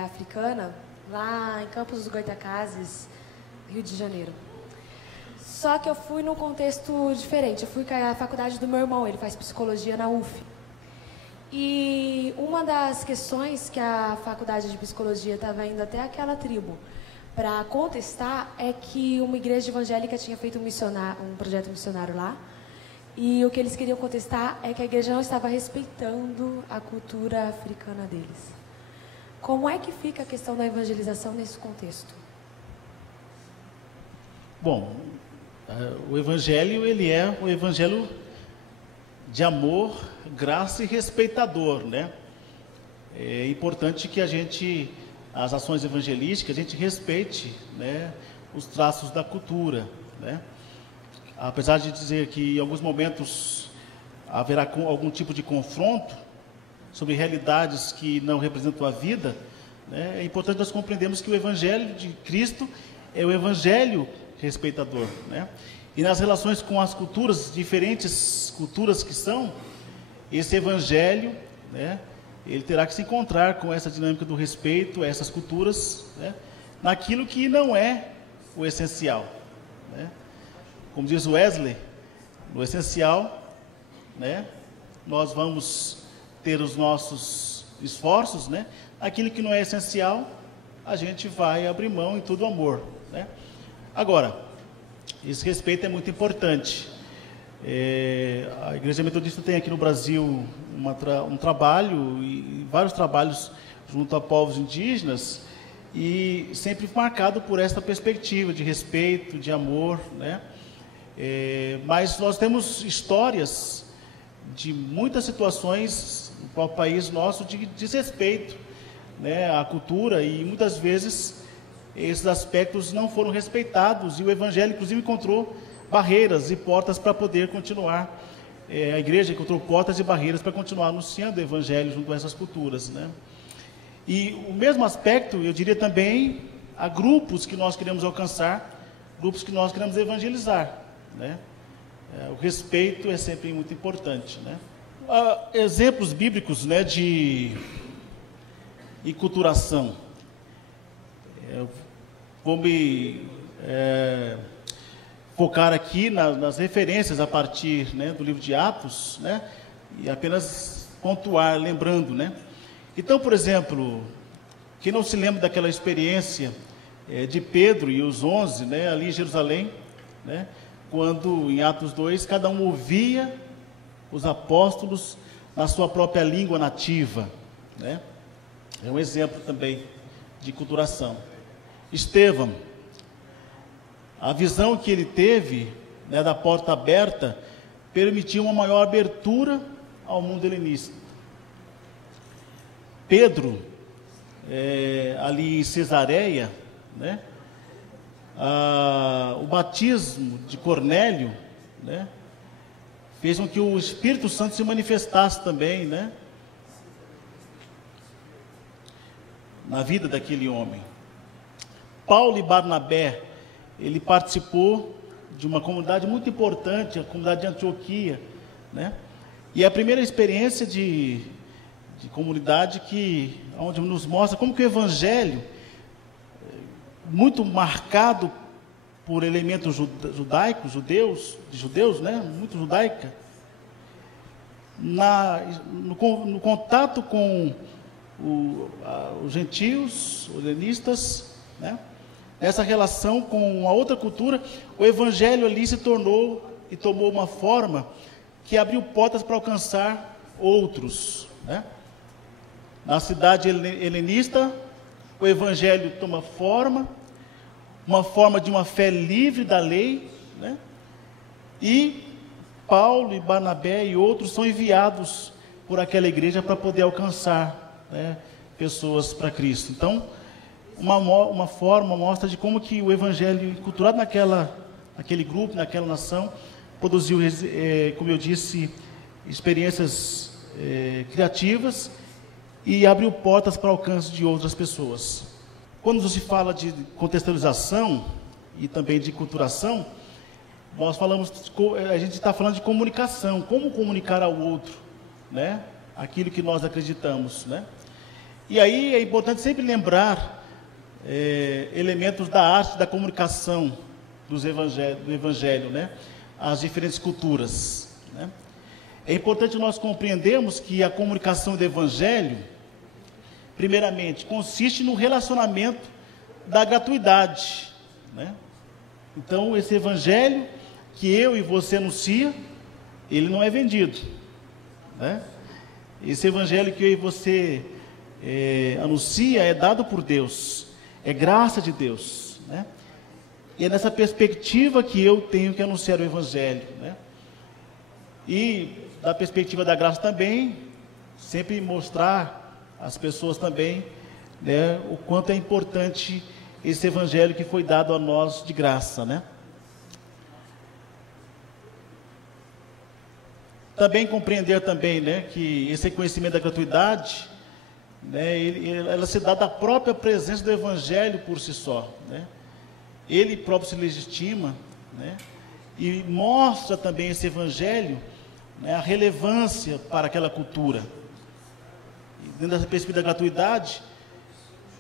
africana, lá em Campos dos Goytacazes, Rio de Janeiro. Só que eu fui num contexto diferente. Eu fui com a faculdade do meu irmão, ele faz psicologia na UF. E uma das questões que a faculdade de psicologia estava indo até aquela tribo para contestar é que uma igreja evangélica tinha feito um projeto missionário lá. E o que eles queriam contestar é que a igreja não estava respeitando a cultura africana deles. Como é que fica a questão da evangelização nesse contexto? Bom, o evangelho, ele é o evangelho de amor, graça e respeitador, né? É importante que as ações evangelísticas, a gente respeite, né, os traços da cultura, né? Apesar de dizer que em alguns momentos haverá algum tipo de confronto sobre realidades que não representam a vida, né, é importante nós compreendermos que o evangelho de Cristo é o evangelho respeitador, né? E nas relações com as culturas, diferentes culturas que são, esse evangelho, né, ele terá que se encontrar com essa dinâmica do respeito a essas culturas, né, naquilo que não é o essencial, né? Como diz Wesley, no essencial, né, nós vamos ter os nossos esforços, né? Aquilo que não é essencial, a gente vai abrir mão em todo amor, né? Agora, esse respeito é muito importante. A Igreja Metodista tem aqui no Brasil um trabalho, e vários trabalhos junto a povos indígenas, e sempre marcado por esta perspectiva de respeito, de amor, né? Mas nós temos histórias de muitas situações no próprio país nosso de desrespeito, né, à cultura, e muitas vezes esses aspectos não foram respeitados, e o Evangelho inclusive encontrou barreiras e portas para poder continuar, a igreja encontrou portas e barreiras para continuar anunciando o Evangelho junto a essas culturas, né? E o mesmo aspecto, eu diria também, a grupos que nós queremos alcançar, grupos que nós queremos evangelizar, né? O respeito é sempre muito importante, né? Exemplos bíblicos, né, de enculturação. Vou me focar aqui nas referências a partir, né, do livro de Atos, né, e apenas pontuar, lembrando, né? Então, por exemplo, quem não se lembra daquela experiência de Pedro e os 11, né, ali em Jerusalém, né, quando em Atos 2, cada um ouvia os apóstolos na sua própria língua nativa, né? É um exemplo também de enculturação. Estevão, a visão que ele teve, né, da porta aberta, permitiu uma maior abertura ao mundo helenista. Pedro, ali em Cesareia, né, o batismo de Cornélio, né, fez com que o Espírito Santo se manifestasse também, né, na vida daquele homem. Paulo e Barnabé, ele participou de uma comunidade muito importante, a comunidade de Antioquia, né? E é a primeira experiência de comunidade onde nos mostra como que o Evangelho, muito marcado por elementos judaicos, de judeus, né? Muito judaica, no contato com os gentios, os helenistas, né? Nessa relação com a outra cultura, o Evangelho ali se tornou e tomou uma forma que abriu portas para alcançar outros, né? Na cidade helenista, o Evangelho toma uma forma de uma fé livre da lei, né? E Paulo e Barnabé e outros são enviados por aquela igreja para poder alcançar, né, pessoas para Cristo. Então, uma mostra de como que o Evangelho, enculturado naquele grupo, naquela nação, produziu, como eu disse, experiências criativas e abriu portas para o alcance de outras pessoas. Quando se fala de contextualização e também de enculturação, a gente está falando de comunicação, como comunicar ao outro, né, aquilo que nós acreditamos, né? E aí é importante sempre lembrar elementos da arte da comunicação do Evangelho, né? As diferentes culturas, né? É importante nós compreendermos que a comunicação do Evangelho, primeiramente, consiste no relacionamento da gratuidade, né? Então, esse Evangelho que eu e você anuncia, ele não é vendido, né? Esse Evangelho que eu e você anuncia é dado por Deus, é graça de Deus, né? E é nessa perspectiva que eu tenho que anunciar o Evangelho, né? E da perspectiva da graça também, sempre mostrar às pessoas também, né, o quanto é importante esse Evangelho que foi dado a nós de graça, né? Também compreender também, né, que esse reconhecimento da gratuidade, né, ela se dá da própria presença do Evangelho por si só, né? Ele próprio se legitima, né, e mostra também esse Evangelho, né, a relevância para aquela cultura. E dentro dessa perspectiva da gratuidade,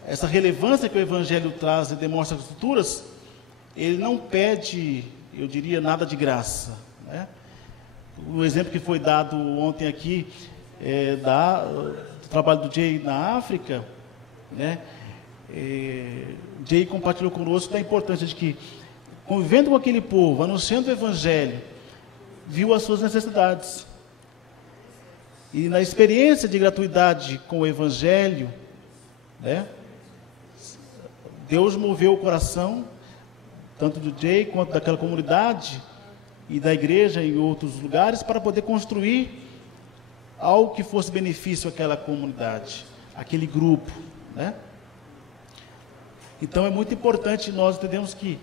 essa relevância que o Evangelho traz e demonstra às culturas, ele não pede, eu diria, nada de graça, né? O exemplo que foi dado ontem aqui do trabalho do Jay na África, né? Jay compartilhou conosco da importância de que, convivendo com aquele povo, anunciando o Evangelho, viu as suas necessidades. E na experiência de gratuidade com o Evangelho, né, Deus moveu o coração, tanto do Jay quanto daquela comunidade, e da igreja em outros lugares, para poder construir algo que fosse benefício àquela comunidade, aquele grupo, né? Então é muito importante nós entendermos que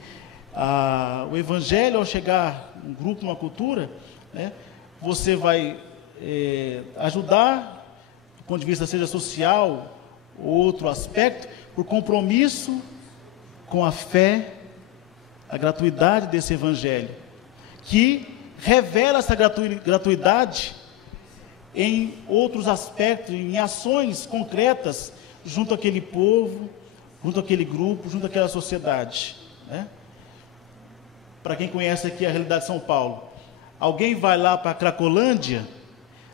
o Evangelho, ao chegar num grupo, numa cultura, né, você vai ajudar, do ponto de vista seja social ou outro aspecto, por compromisso com a fé, a gratuidade desse Evangelho, que revela essa gratuidade em outros aspectos, em ações concretas, junto àquele povo, junto àquele grupo, junto àquela sociedade, né? Para quem conhece aqui a realidade de São Paulo, alguém vai lá para a Cracolândia,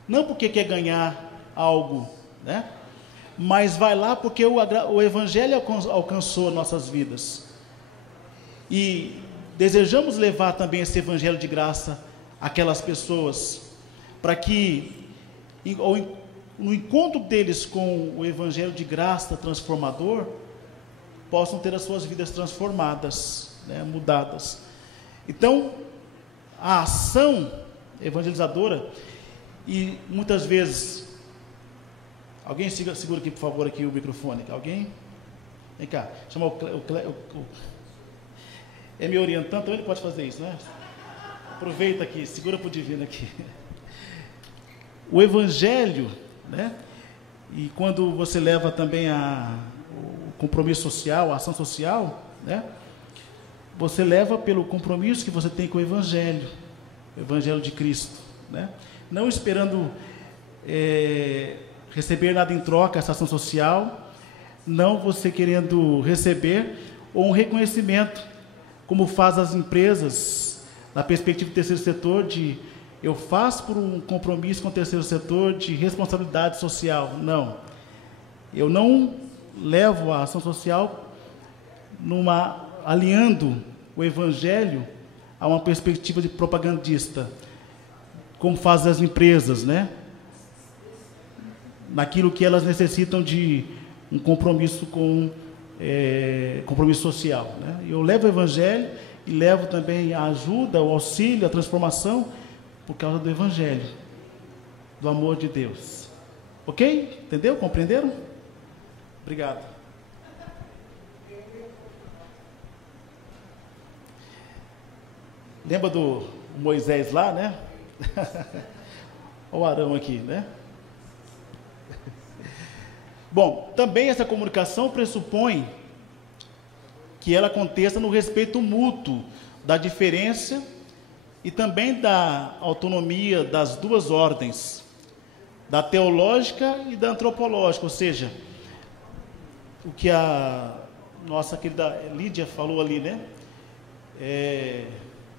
não porque quer ganhar algo, né? Mas vai lá porque o Evangelho alcançou nossas vidas. E desejamos levar também esse Evangelho de graça àquelas pessoas, para que no encontro deles com o Evangelho de graça transformador, possam ter as suas vidas transformadas, né, mudadas. Então, a ação evangelizadora, e muitas vezes, alguém segura aqui, por favor, aqui o microfone, alguém? Vem cá, chama é me orientando, então ele pode fazer isso, né? Aproveita aqui, segura para o divino aqui. O Evangelho, né? E quando você leva também o compromisso social, a ação social, né? Você leva pelo compromisso que você tem com o Evangelho de Cristo, né? Não esperando receber nada em troca, essa ação social, não você querendo receber ou um reconhecimento, como faz as empresas, na perspectiva do terceiro setor, eu faço por um compromisso com o terceiro setor de responsabilidade social. Não, eu não levo a ação social alinhando o Evangelho a uma perspectiva de propagandista, como fazem as empresas, né? Naquilo que elas necessitam de um compromisso compromisso social, né? Eu levo o Evangelho e levo também a ajuda, o auxílio, a transformação, por causa do Evangelho, do amor de Deus. Ok? Entendeu? Compreenderam? Obrigado. Lembra do Moisés lá, né? Olha o Arão aqui, né? Bom, também essa comunicação pressupõe que ela aconteça no respeito mútuo da diferença e também da autonomia das duas ordens, da teológica e da antropológica, ou seja, o que a nossa querida Lídia falou ali, né?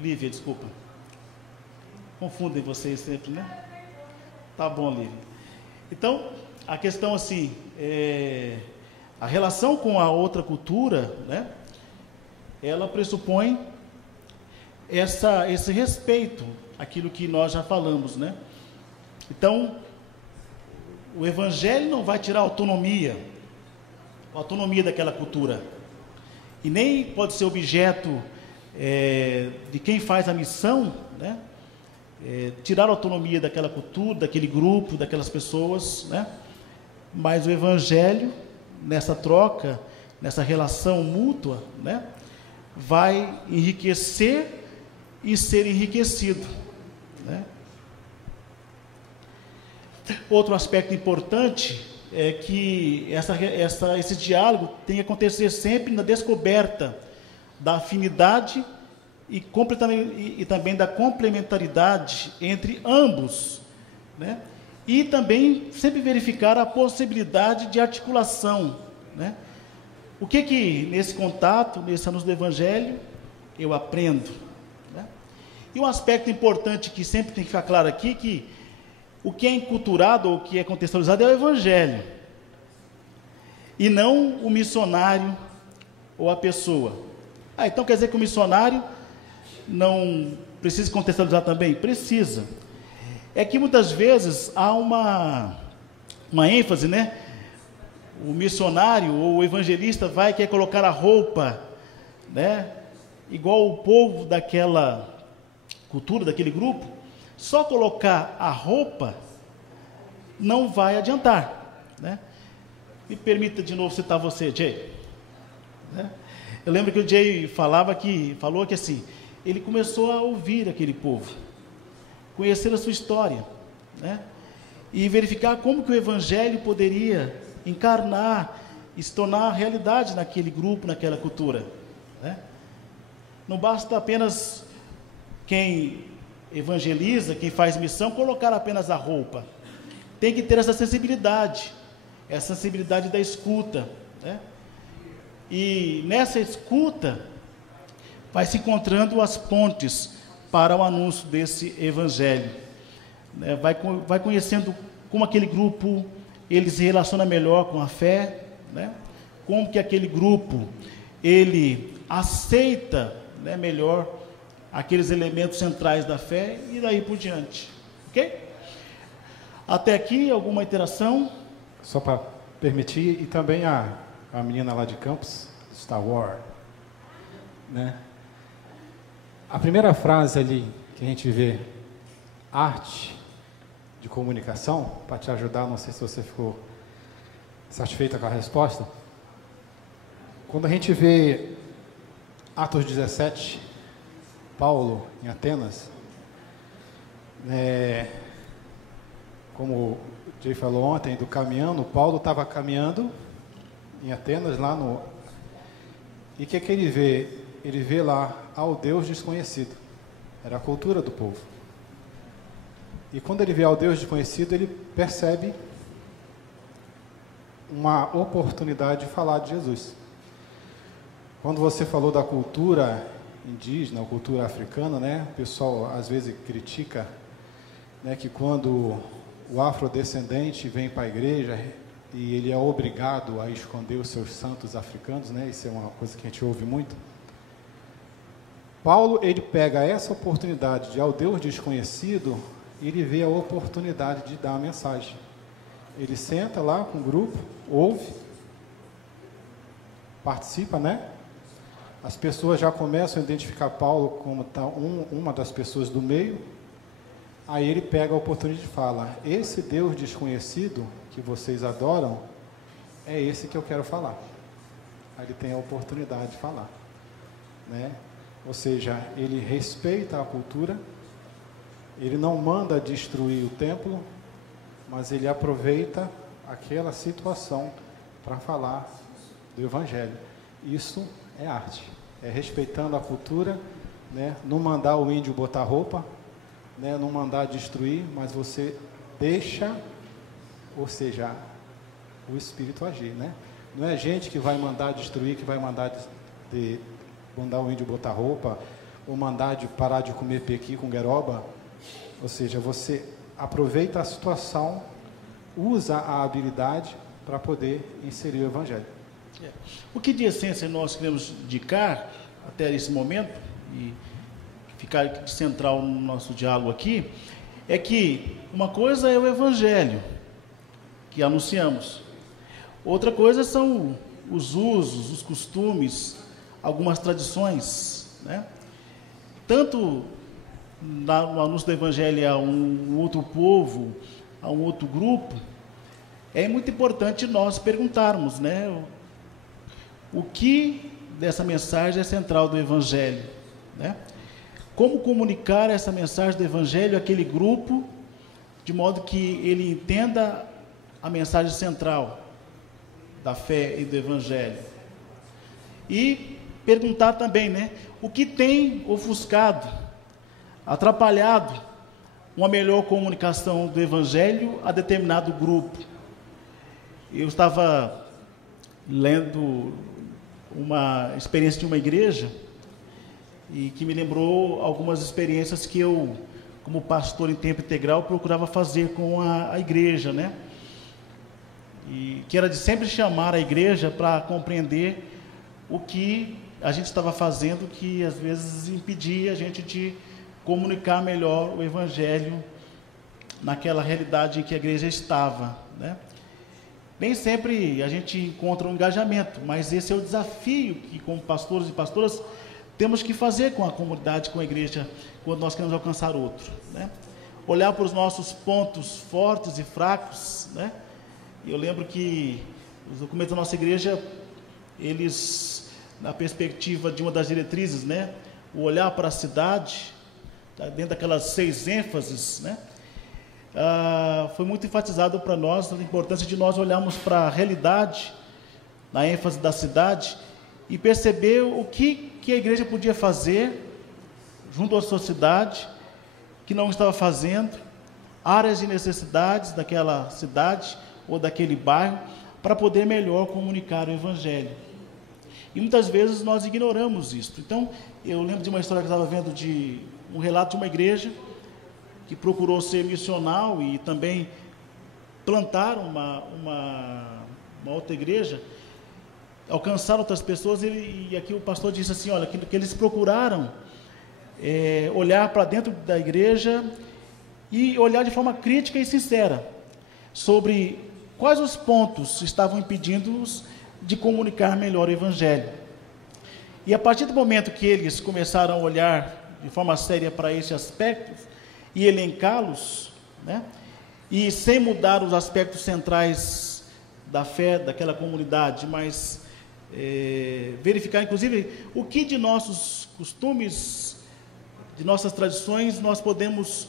Lívia, desculpa. Confundem vocês sempre, né? Tá bom, Lívia. Então, a questão assim, a relação com a outra cultura, né? Ela pressupõe esse respeito, aquilo que nós já falamos, né? Então, o Evangelho não vai tirar a autonomia daquela cultura, e nem pode ser objeto de quem faz a missão, né? Tirar a autonomia daquela cultura, daquele grupo, daquelas pessoas, né? Mas o Evangelho, nessa troca, nessa relação mútua, né? Vai enriquecer e ser enriquecido, né? Outro aspecto importante é que esse diálogo tem que acontecer sempre na descoberta da afinidade e também da complementaridade entre ambos, né? E também sempre verificar a possibilidade de articulação, né? O que nesse contato, nesse anúncio do Evangelho, eu aprendo, né? E um aspecto importante que sempre tem que ficar claro aqui, que o que é enculturado ou o que é contextualizado é o Evangelho, e não o missionário ou a pessoa. Então quer dizer que o missionário não precisa contextualizar também? Precisa. É que muitas vezes há uma ênfase, né? O missionário ou o evangelista quer colocar a roupa, né? Igual o povo daquela cultura, daquele grupo. Só colocar a roupa não vai adiantar, né? Me permita de novo citar você, Jay, né? Eu lembro que o Jay falou que assim, ele começou a ouvir aquele povo, conhecer a sua história, né? E verificar como que o Evangelho poderia encarnar e se tornar realidade naquele grupo, naquela cultura, né? Não basta apenas quem evangeliza, quem faz missão, colocar apenas a roupa. Tem que ter essa sensibilidade da escuta, né? E nessa escuta vai se encontrando as pontes para o anúncio desse Evangelho, né? Vai conhecendo como aquele grupo ele se relaciona melhor com a fé, né? Como que aquele grupo ele aceita, né, melhor aqueles elementos centrais da fé, e daí por diante, ok? Até aqui alguma interação? Só para permitir, e também a menina lá de Campos, Star Wars, né? A primeira frase ali que a gente vê, arte de comunicação, para te ajudar, não sei se você ficou satisfeita com a resposta. Quando a gente vê Atos 17, Paulo em Atenas, como o Jay falou ontem, do caminhando, Paulo estava caminhando em Atenas, e o que ele vê? Ele vê lá ao Deus desconhecido, era a cultura do povo. E quando ele vê ao Deus desconhecido, ele percebe uma oportunidade de falar de Jesus. Quando você falou da cultura indígena, ou cultura africana, né? O pessoal às vezes critica, né, que quando o afrodescendente vem para a igreja e ele é obrigado a esconder os seus santos africanos, né? Isso é uma coisa que a gente ouve muito. Paulo, ele pega essa oportunidade de ao Deus desconhecido, e ele vê a oportunidade de dar a mensagem. Ele senta lá com o grupo, ouve, participa, né? As pessoas já começam a identificar Paulo como uma das pessoas do meio. Aí ele pega a oportunidade e fala: esse Deus desconhecido que vocês adoram, é esse que eu quero falar. Aí ele tem a oportunidade de falar, né? Ou seja, ele respeita a cultura, ele não manda destruir o templo, mas ele aproveita aquela situação para falar do Evangelho. Isso é arte, é respeitando a cultura, né? Não mandar o índio botar roupa, né? Não mandar destruir, mas você deixa, ou seja, o Espírito agir, né? Não é gente que vai mandar destruir, que vai mandar mandar o índio botar roupa, ou mandar de parar de comer pequi com gueroba. Ou seja, você aproveita a situação, usa a habilidade para poder inserir o Evangelho. O que de essência nós queremos indicar até esse momento, e ficar central no nosso diálogo aqui, é que uma coisa é o Evangelho que anunciamos, outra coisa são os usos, os costumes, algumas tradições, né? Tanto no anúncio do Evangelho a um outro povo, a um outro grupo, é muito importante nós perguntarmos, né? O que dessa mensagem é central do Evangelho, né? Como comunicar essa mensagem do Evangelho àquele grupo, de modo que ele entenda a mensagem central da fé e do Evangelho. E perguntar também, né? O que tem ofuscado, atrapalhado uma melhor comunicação do Evangelho a determinado grupo. Eu estava lendo uma experiência de uma igreja e que me lembrou algumas experiências que eu, como pastor em tempo integral, procurava fazer com a igreja, né? E que era de sempre chamar a igreja para compreender o que a gente estava fazendo, que às vezes impedia a gente de comunicar melhor o Evangelho naquela realidade em que a igreja estava, né? Nem sempre a gente encontra um engajamento, mas esse é o desafio que, como pastores e pastoras, temos que fazer com a comunidade, com a igreja, quando nós queremos alcançar outro, né? Olhar para os nossos pontos fortes e fracos, né? Eu lembro que os documentos da nossa igreja, eles, na perspectiva de uma das diretrizes, né? O olhar para a cidade, dentro daquelas 6 ênfases, né? Foi muito enfatizado para nós a importância de nós olharmos para a realidade, na ênfase da cidade, e perceber o que a igreja podia fazer junto à sociedade, que não estava fazendo, áreas de necessidades daquela cidade ou daquele bairro, para poder melhor comunicar o Evangelho. E muitas vezes nós ignoramos isso. Então, eu lembro de uma história que eu estava vendo, de um relato de uma igreja que procurou ser missional e também plantar uma outra igreja, alcançar outras pessoas, e aqui o pastor disse assim, olha, que eles procuraram olhar para dentro da igreja e olhar de forma crítica e sincera sobre quais os pontos estavam impedindo-os de comunicar melhor o Evangelho. E a partir do momento que eles começaram a olhar de forma séria para esse aspecto e elencá-los, né, e sem mudar os aspectos centrais da fé daquela comunidade, mas verificar, inclusive, o que de nossos costumes, de nossas tradições, nós podemos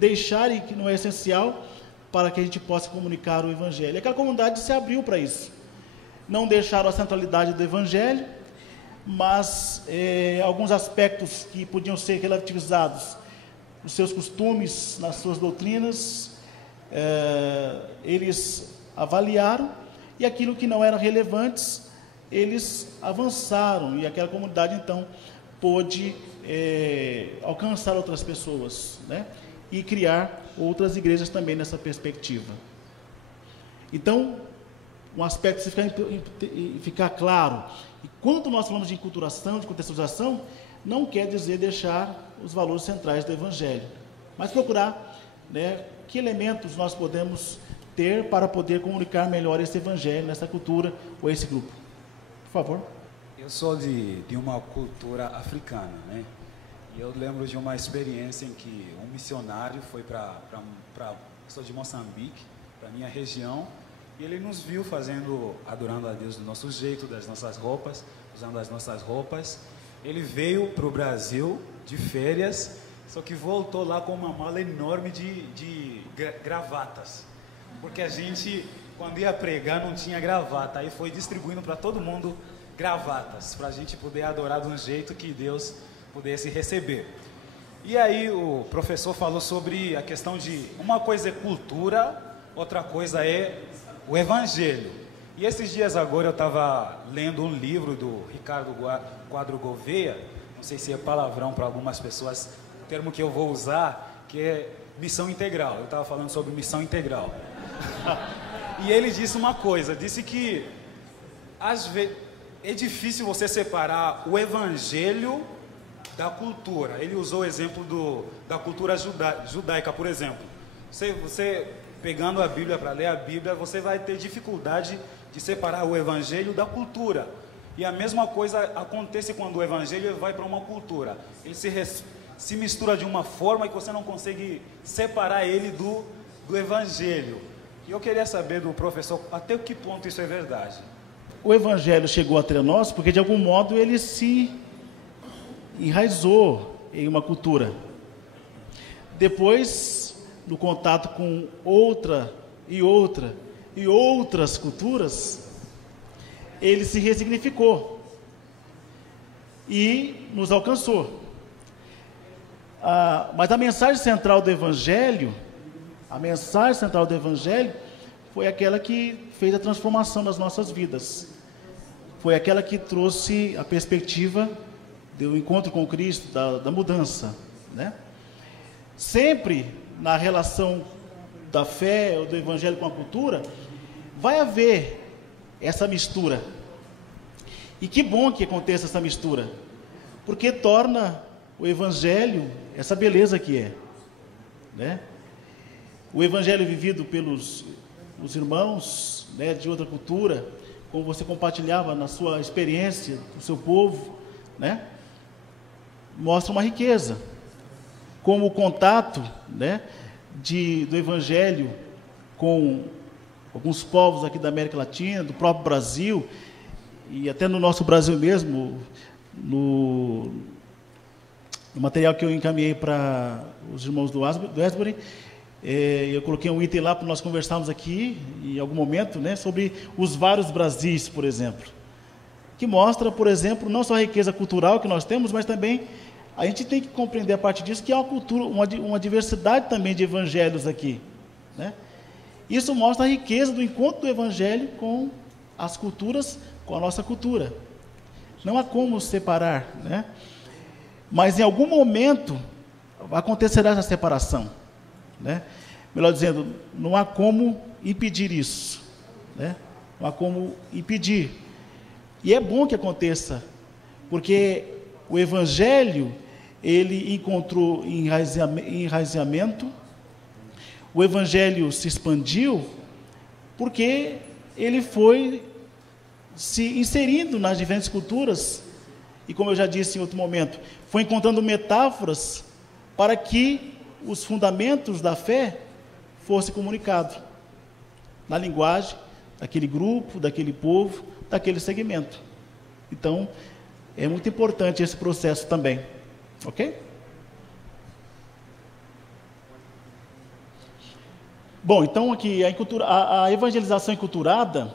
deixar e que não é essencial para que a gente possa comunicar o Evangelho. E aquela comunidade se abriu para isso. Não deixaram a centralidade do Evangelho, mas alguns aspectos que podiam ser relativizados nos seus costumes, nas suas doutrinas, eles avaliaram, e aquilo que não era relevantes, eles avançaram, e aquela comunidade, então, pôde alcançar outras pessoas, né? E criar outras igrejas também nessa perspectiva. Então, um aspecto ficar claro, e quando nós falamos de enculturação, de contextualização, não quer dizer deixar os valores centrais do Evangelho, mas procurar, né, que elementos nós podemos ter para poder comunicar melhor esse Evangelho nessa cultura ou esse grupo. Por favor. Eu sou de uma cultura africana, né? E eu lembro de uma experiência em que um missionário foi sou de Moçambique, para minha região, e ele nos viu adorando a Deus do nosso jeito, das nossas roupas, usando as nossas roupas. Ele veio para o Brasil de férias, só que voltou lá com uma mala enorme de gravatas, porque a gente, quando ia pregar, não tinha gravata, aí foi distribuindo para todo mundo gravatas, para a gente poder adorar de um jeito que Deus pudesse receber. E aí o professor falou sobre a questão de uma coisa é cultura, outra coisa é o Evangelho. E esses dias agora eu estava lendo um livro do Ricardo Quadro Gouveia, não sei se é palavrão para algumas pessoas, o termo que eu vou usar, que é missão integral. Eu estava falando sobre missão integral. E ele disse uma coisa, disse que às vezes é difícil você separar o evangelho da cultura. Ele usou o exemplo da cultura judaica, por exemplo. Você pegando a Bíblia para ler a Bíblia, você vai ter dificuldade de separar o evangelho da cultura. E a mesma coisa acontece quando o evangelho vai para uma cultura. Ele se mistura de uma forma que você não consegue separar ele do evangelho. E eu queria saber do professor até que ponto isso é verdade. O evangelho chegou até nós porque de algum modo ele se enraizou em uma cultura. Depois, no contato com outra e outras culturas, ele se ressignificou e nos alcançou. Mas a mensagem central do Evangelho, foi aquela que fez a transformação das nossas vidas. Foi aquela que trouxe a perspectiva do encontro com Cristo, da mudança, né? Sempre na relação da fé ou do Evangelho com a cultura, vai haver essa mistura. E que bom que aconteça essa mistura, porque torna o Evangelho essa beleza que é, né? O Evangelho vivido pelos os irmãos, né, de outra cultura, como você compartilhava na sua experiência, do seu povo, né, mostra uma riqueza, como o contato, né, do Evangelho com alguns povos aqui da América Latina, do próprio Brasil, e até no nosso Brasil mesmo, no material que eu encaminhei para os irmãos do Asbury, eu coloquei um item lá para nós conversarmos aqui, em algum momento, né, sobre os vários Brasis, por exemplo, que mostra, por exemplo, não só a riqueza cultural que nós temos, mas também a gente tem que compreender a partir disso que há uma cultura, uma diversidade também de evangelhos aqui, né? Isso mostra a riqueza do encontro do evangelho com as culturas, com a nossa cultura. Não há como separar, né? Mas em algum momento acontecerá essa separação, né? Melhor dizendo, não há como impedir isso, né? Não há como impedir. E é bom que aconteça, porque o Evangelho, ele encontrou enraizamento, o Evangelho se expandiu, porque ele foi se inserindo nas diferentes culturas, e como eu já disse em outro momento, foi encontrando metáforas para que os fundamentos da fé fossem comunicados na linguagem daquele grupo, daquele povo, daquele segmento. Então, é muito importante esse processo também, ok? Bom, então aqui a evangelização enculturada,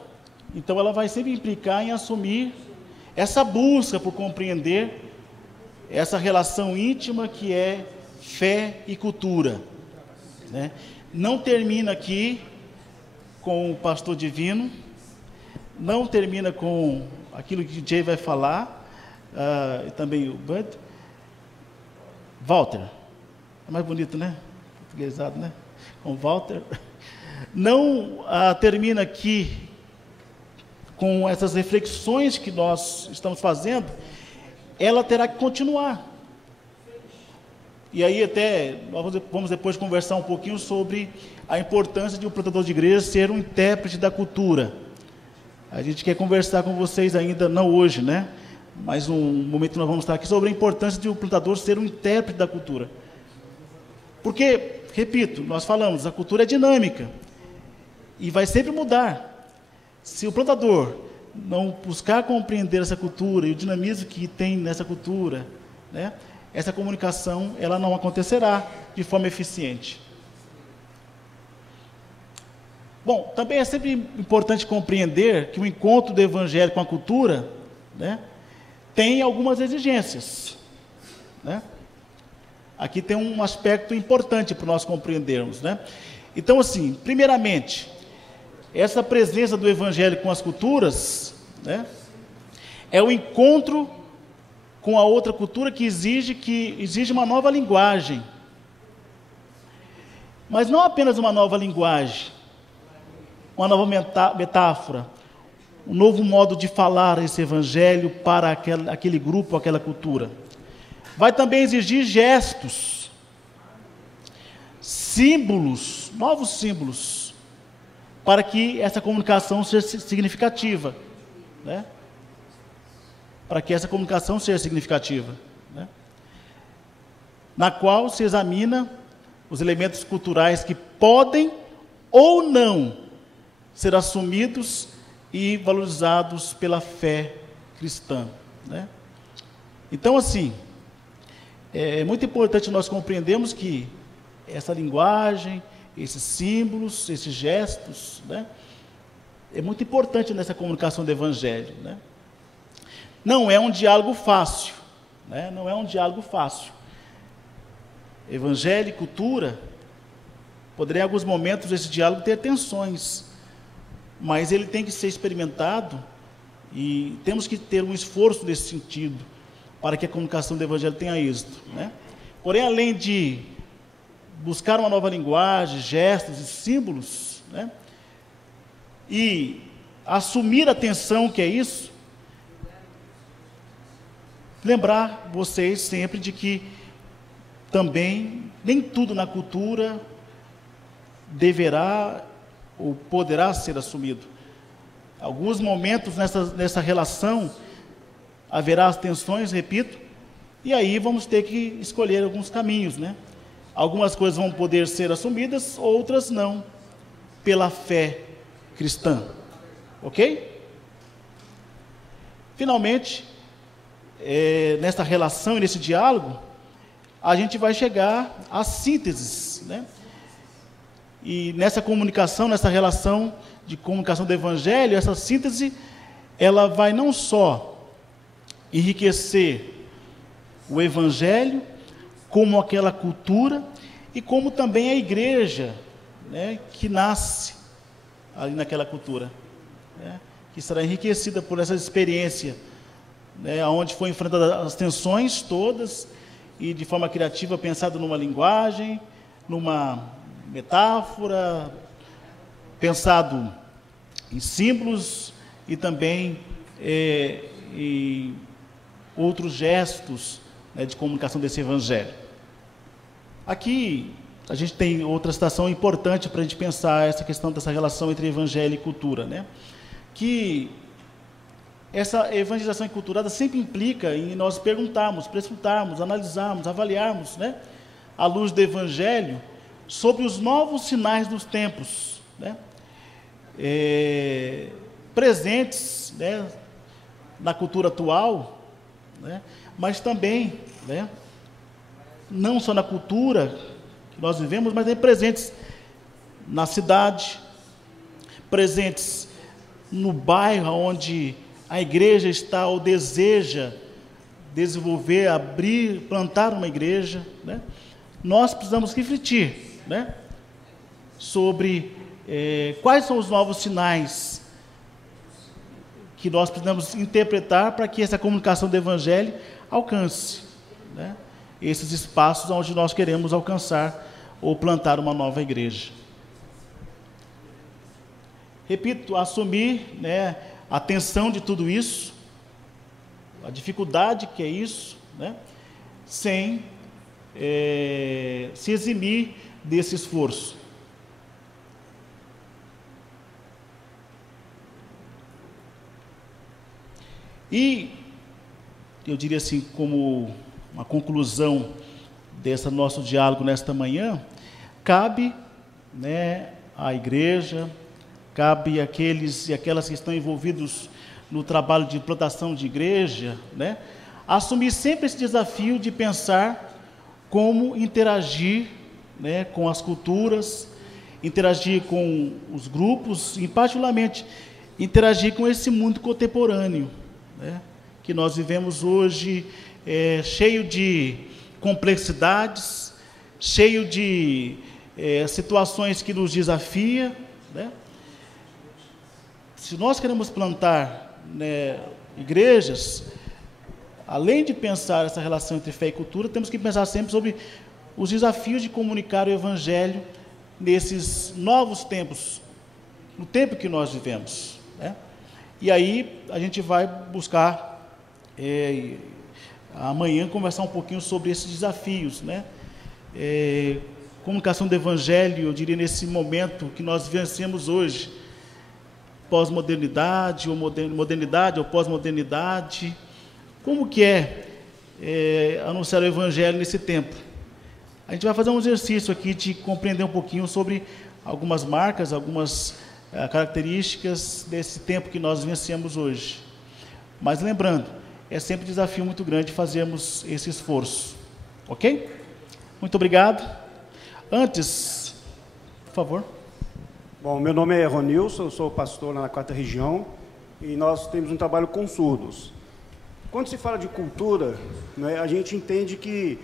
então ela vai sempre implicar em assumir essa busca por compreender essa relação íntima que é fé e cultura, né? Não termina aqui com o pastor divino, não termina com aquilo que o Jay vai falar, e também o Bud. Walter, é mais bonito, né? Portuguesado, né? Com Walter. Não termina aqui com essas reflexões que nós estamos fazendo, ela terá que continuar. E aí até, nós vamos depois conversar um pouquinho sobre a importância de um plantador de igreja ser um intérprete da cultura. A gente quer conversar com vocês ainda, não hoje, né? Mas um momento que nós vamos estar aqui sobre a importância de um plantador ser um intérprete da cultura. Porque, repito, nós falamos, a cultura é dinâmica e vai sempre mudar. Se o plantador não buscar compreender essa cultura e o dinamismo que tem nessa cultura, né, essa comunicação ela não acontecerá de forma eficiente. Bom, também é sempre importante compreender que o encontro do evangelho com a cultura, né, tem algumas exigências, né? Aqui tem um aspecto importante para nós compreendermos, né? Então, assim, primeiramente, essa presença do Evangelho com as culturas, né, é o encontro com a outra cultura que exige uma nova linguagem. Mas não apenas uma nova linguagem, uma nova metáfora, um novo modo de falar esse Evangelho para aquele grupo, aquela cultura. Vai também exigir gestos, símbolos, novos símbolos, para que essa comunicação seja significativa, né? Para que essa comunicação seja significativa, né? Na qual se examina os elementos culturais que podem ou não ser assumidos e valorizados pela fé cristã, né? Então, assim, é muito importante nós compreendermos que essa linguagem, esses símbolos, esses gestos, né, é muito importante nessa comunicação do Evangelho, né? Não é um diálogo fácil, né? Não é um diálogo fácil. Evangelho e cultura, poderia em alguns momentos esse diálogo ter tensões, mas ele tem que ser experimentado e temos que ter um esforço nesse sentido para que a comunicação do Evangelho tenha êxito, né? Porém, além de buscar uma nova linguagem, gestos e símbolos, né, e assumir a tensão que é isso, lembrar vocês sempre de que também nem tudo na cultura deverá ou poderá ser assumido. Alguns momentos nessa relação haverá as tensões, repito, e aí vamos ter que escolher alguns caminhos, né? Algumas coisas vão poder ser assumidas, outras não, pela fé cristã, ok? Finalmente, nessa relação e nesse diálogo, a gente vai chegar às sínteses, né? E nessa comunicação, nessa relação de comunicação do Evangelho, essa síntese, ela vai não só enriquecer o Evangelho, como aquela cultura, e como também a igreja, né, que nasce ali naquela cultura, né, que será enriquecida por essa experiência, né, onde foi enfrentada as tensões todas, e de forma criativa pensado numa linguagem, numa metáfora, pensado em símbolos e também em outros gestos, né, de comunicação desse Evangelho. Aqui a gente tem outra citação importante para a gente pensar essa questão dessa relação entre Evangelho e cultura, né? Que essa evangelização enculturada sempre implica em nós perguntarmos, prescrutarmos, analisarmos, avaliarmos, né, à luz do Evangelho, sobre os novos sinais dos tempos, né, presentes, né, na cultura atual, né, mas também, né, não só na cultura que nós vivemos, mas também presentes na cidade, presentes no bairro onde a igreja está ou deseja desenvolver, abrir, plantar uma igreja, né? Nós precisamos refletir, né, sobre quais são os novos sinais que nós precisamos interpretar para que essa comunicação do Evangelho alcance, né, esses espaços onde nós queremos alcançar ou plantar uma nova igreja. Repito, assumir, né, a tensão de tudo isso, a dificuldade que é isso, né, sem se eximir desse esforço. E eu diria assim, como uma conclusão desse nosso diálogo nesta manhã, cabe, né, à igreja, cabe àqueles e aquelas que estão envolvidos no trabalho de plantação de igreja, né, assumir sempre esse desafio de pensar como interagir, né, com as culturas, interagir com os grupos, e particularmente interagir com esse mundo contemporâneo, né, que nós vivemos hoje, cheio de complexidades, cheio de situações que nos desafiam, né? se nós queremos plantar, né, igrejas, além de pensar essa relação entre fé e cultura, temos que pensar sempre sobre os desafios de comunicar o Evangelho nesses novos tempos, no tempo que nós vivemos, né? E aí a gente vai buscar amanhã conversar um pouquinho sobre esses desafios, né? Comunicação do Evangelho, eu diria, nesse momento que nós vivenciamos hoje, pós-modernidade, ou modernidade ou pós-modernidade, como que anunciar o Evangelho nesse tempo? A gente vai fazer um exercício aqui de compreender um pouquinho sobre algumas marcas, algumas características desse tempo que nós vivenciamos hoje. Mas lembrando, é sempre um desafio muito grande fazermos esse esforço. Ok? Muito obrigado. Antes, por favor. Bom, meu nome é Ronilson, eu sou pastor na 4ª região e nós temos um trabalho com surdos. Quando se fala de cultura, né, a gente entende que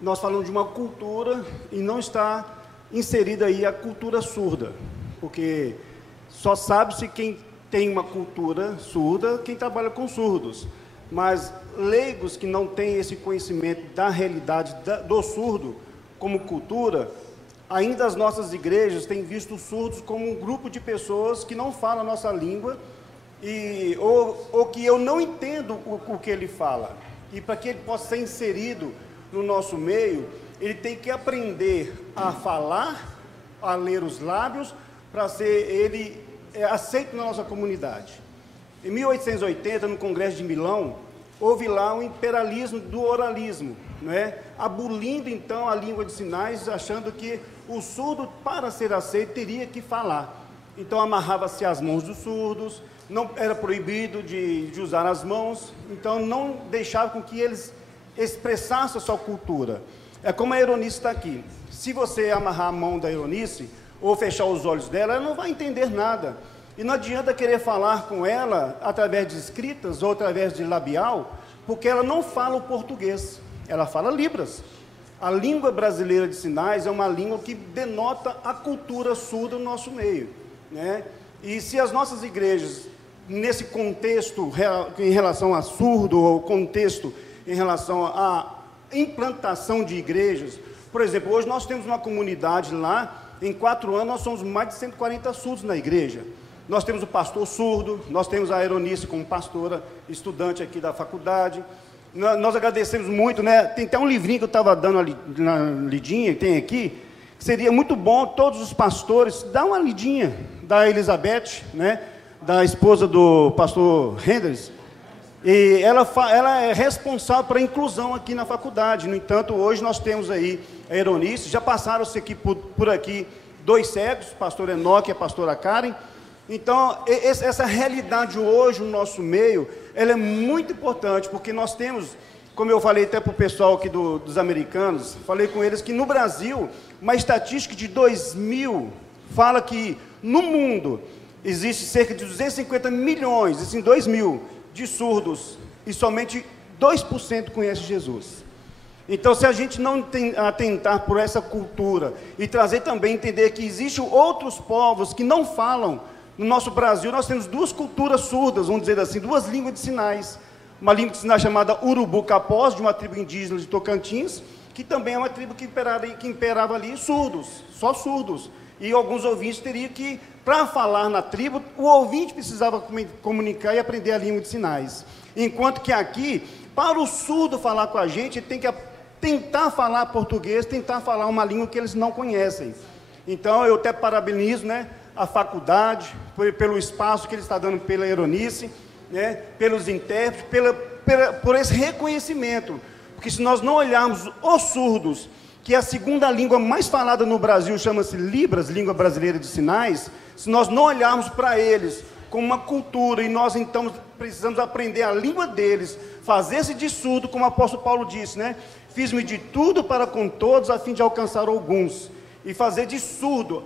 nós falamos de uma cultura e não está inserida aí a cultura surda, porque só sabe-se quem tem uma cultura surda, quem trabalha com surdos, mas leigos que não têm esse conhecimento da realidade do surdo como cultura, ainda as nossas igrejas têm visto os surdos como um grupo de pessoas que não falam a nossa língua, ou que eu não entendo o que ele fala. E para que ele possa ser inserido no nosso meio, ele tem que aprender a falar, a ler os lábios, para ser aceito na nossa comunidade. Em 1880, no Congresso de Milão, houve lá um imperialismo do oralismo, né? Abolindo então a língua de sinais, achando que o surdo, para ser aceito, teria que falar. Então amarrava-se as mãos dos surdos, não era proibido de usar as mãos, então não deixava com que eles expressassem a sua cultura. É como a Euronice está aqui. Se você amarrar a mão da Euronice, ou fechar os olhos dela, ela não vai entender nada. E não adianta querer falar com ela através de escritas ou através de labial, porque ela não fala o português, ela fala Libras. A língua brasileira de sinais é uma língua que denota a cultura surda no nosso meio, né? E se as nossas igrejas, nesse contexto em relação a surdo, ou contexto em relação à implantação de igrejas, por exemplo, hoje nós temos uma comunidade lá, em 4 anos nós somos mais de 140 surdos na igreja. Nós temos o pastor surdo, nós temos a Euronice como pastora, estudante aqui da faculdade. Nós agradecemos muito, né? Tem até um livrinho que eu estava dando na lidinha, tem aqui, que seria muito bom todos os pastores, dá uma lidinha, da Elizabeth, né? Da esposa do pastor Henders, e ela é responsável pela inclusão aqui na faculdade. No entanto, hoje nós temos aí a Euronice, já passaram-se aqui por aqui 2 cegos, o pastor Enoque e a pastora Karen. Então, essa realidade hoje no nosso meio, ela é muito importante, porque nós temos, como eu falei até para o pessoal aqui dos americanos, falei com eles que no Brasil, uma estatística de 2000 fala que no mundo existe cerca de 250 milhões, isso em 2000, de surdos, e somente 2% conhece Jesus. Então, se a gente não atentar por essa cultura e trazer também, entender que existem outros povos que não falam. No nosso Brasil, nós temos 2 culturas surdas, vamos dizer assim, 2 línguas de sinais. Uma língua de sinais chamada Urubu-Capós, de uma tribo indígena de Tocantins, que também é uma tribo que imperava ali surdos, só surdos. E alguns ouvintes teriam que, para falar na tribo, o ouvinte precisava comunicar e aprender a língua de sinais. Enquanto que aqui, para o surdo falar com a gente, ele tem que tentar falar português, tentar falar uma língua que eles não conhecem. Então, eu até parabenizo, né, a faculdade, pelo espaço que ele está dando pela Euronice, né, pelos intérpretes, por esse reconhecimento. Porque se nós não olharmos os surdos, que é a segunda língua mais falada no Brasil, chama-se Libras, Língua Brasileira de Sinais, se nós não olharmos para eles como uma cultura, e nós então precisamos aprender a língua deles, fazer-se de surdo, como o apóstolo Paulo disse, né? Fiz-me de tudo para com todos, a fim de alcançar alguns. E fazer de surdo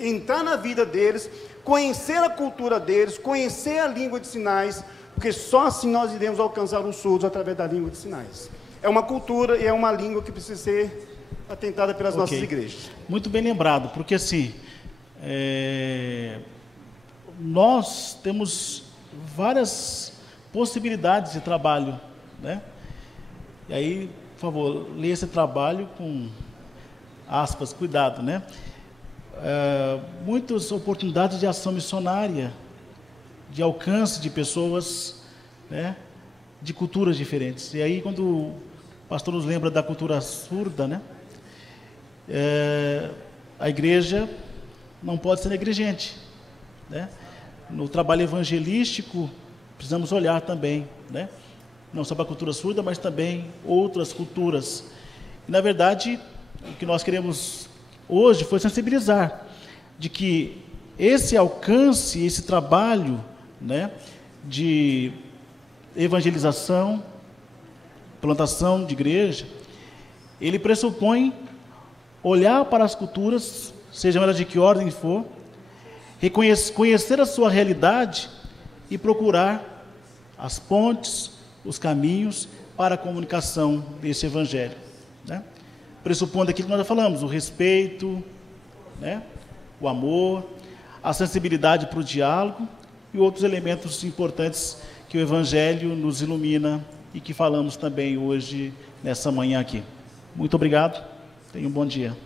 entrar na vida deles, conhecer a cultura deles, conhecer a língua de sinais, porque só assim nós iremos alcançar os surdos através da língua de sinais. É uma cultura e é uma língua que precisa ser atentada pelas nossas igrejas. Muito bem lembrado, porque assim, nós temos várias possibilidades de trabalho, né? E aí, por favor, leia esse trabalho com aspas, cuidado, né? Muitas oportunidades de ação missionária, de alcance de pessoas, né? De culturas diferentes. E aí, quando o pastor nos lembra da cultura surda, né? A igreja não pode ser negligente, né? No trabalho evangelístico, precisamos olhar também, né? Não só para a cultura surda, mas também outras culturas. E, na verdade, o que nós queremos hoje foi sensibilizar de que esse alcance, esse trabalho, né, de evangelização, plantação de igreja, ele pressupõe olhar para as culturas, sejam elas de que ordem for, conhecer a sua realidade e procurar as pontes, os caminhos para a comunicação desse evangelho, né? Pressupondo aquilo que nós já falamos, o respeito, né? O amor, a sensibilidade para o diálogo e outros elementos importantes que o evangelho nos ilumina e que falamos também hoje, nessa manhã aqui. Muito obrigado, tenha um bom dia.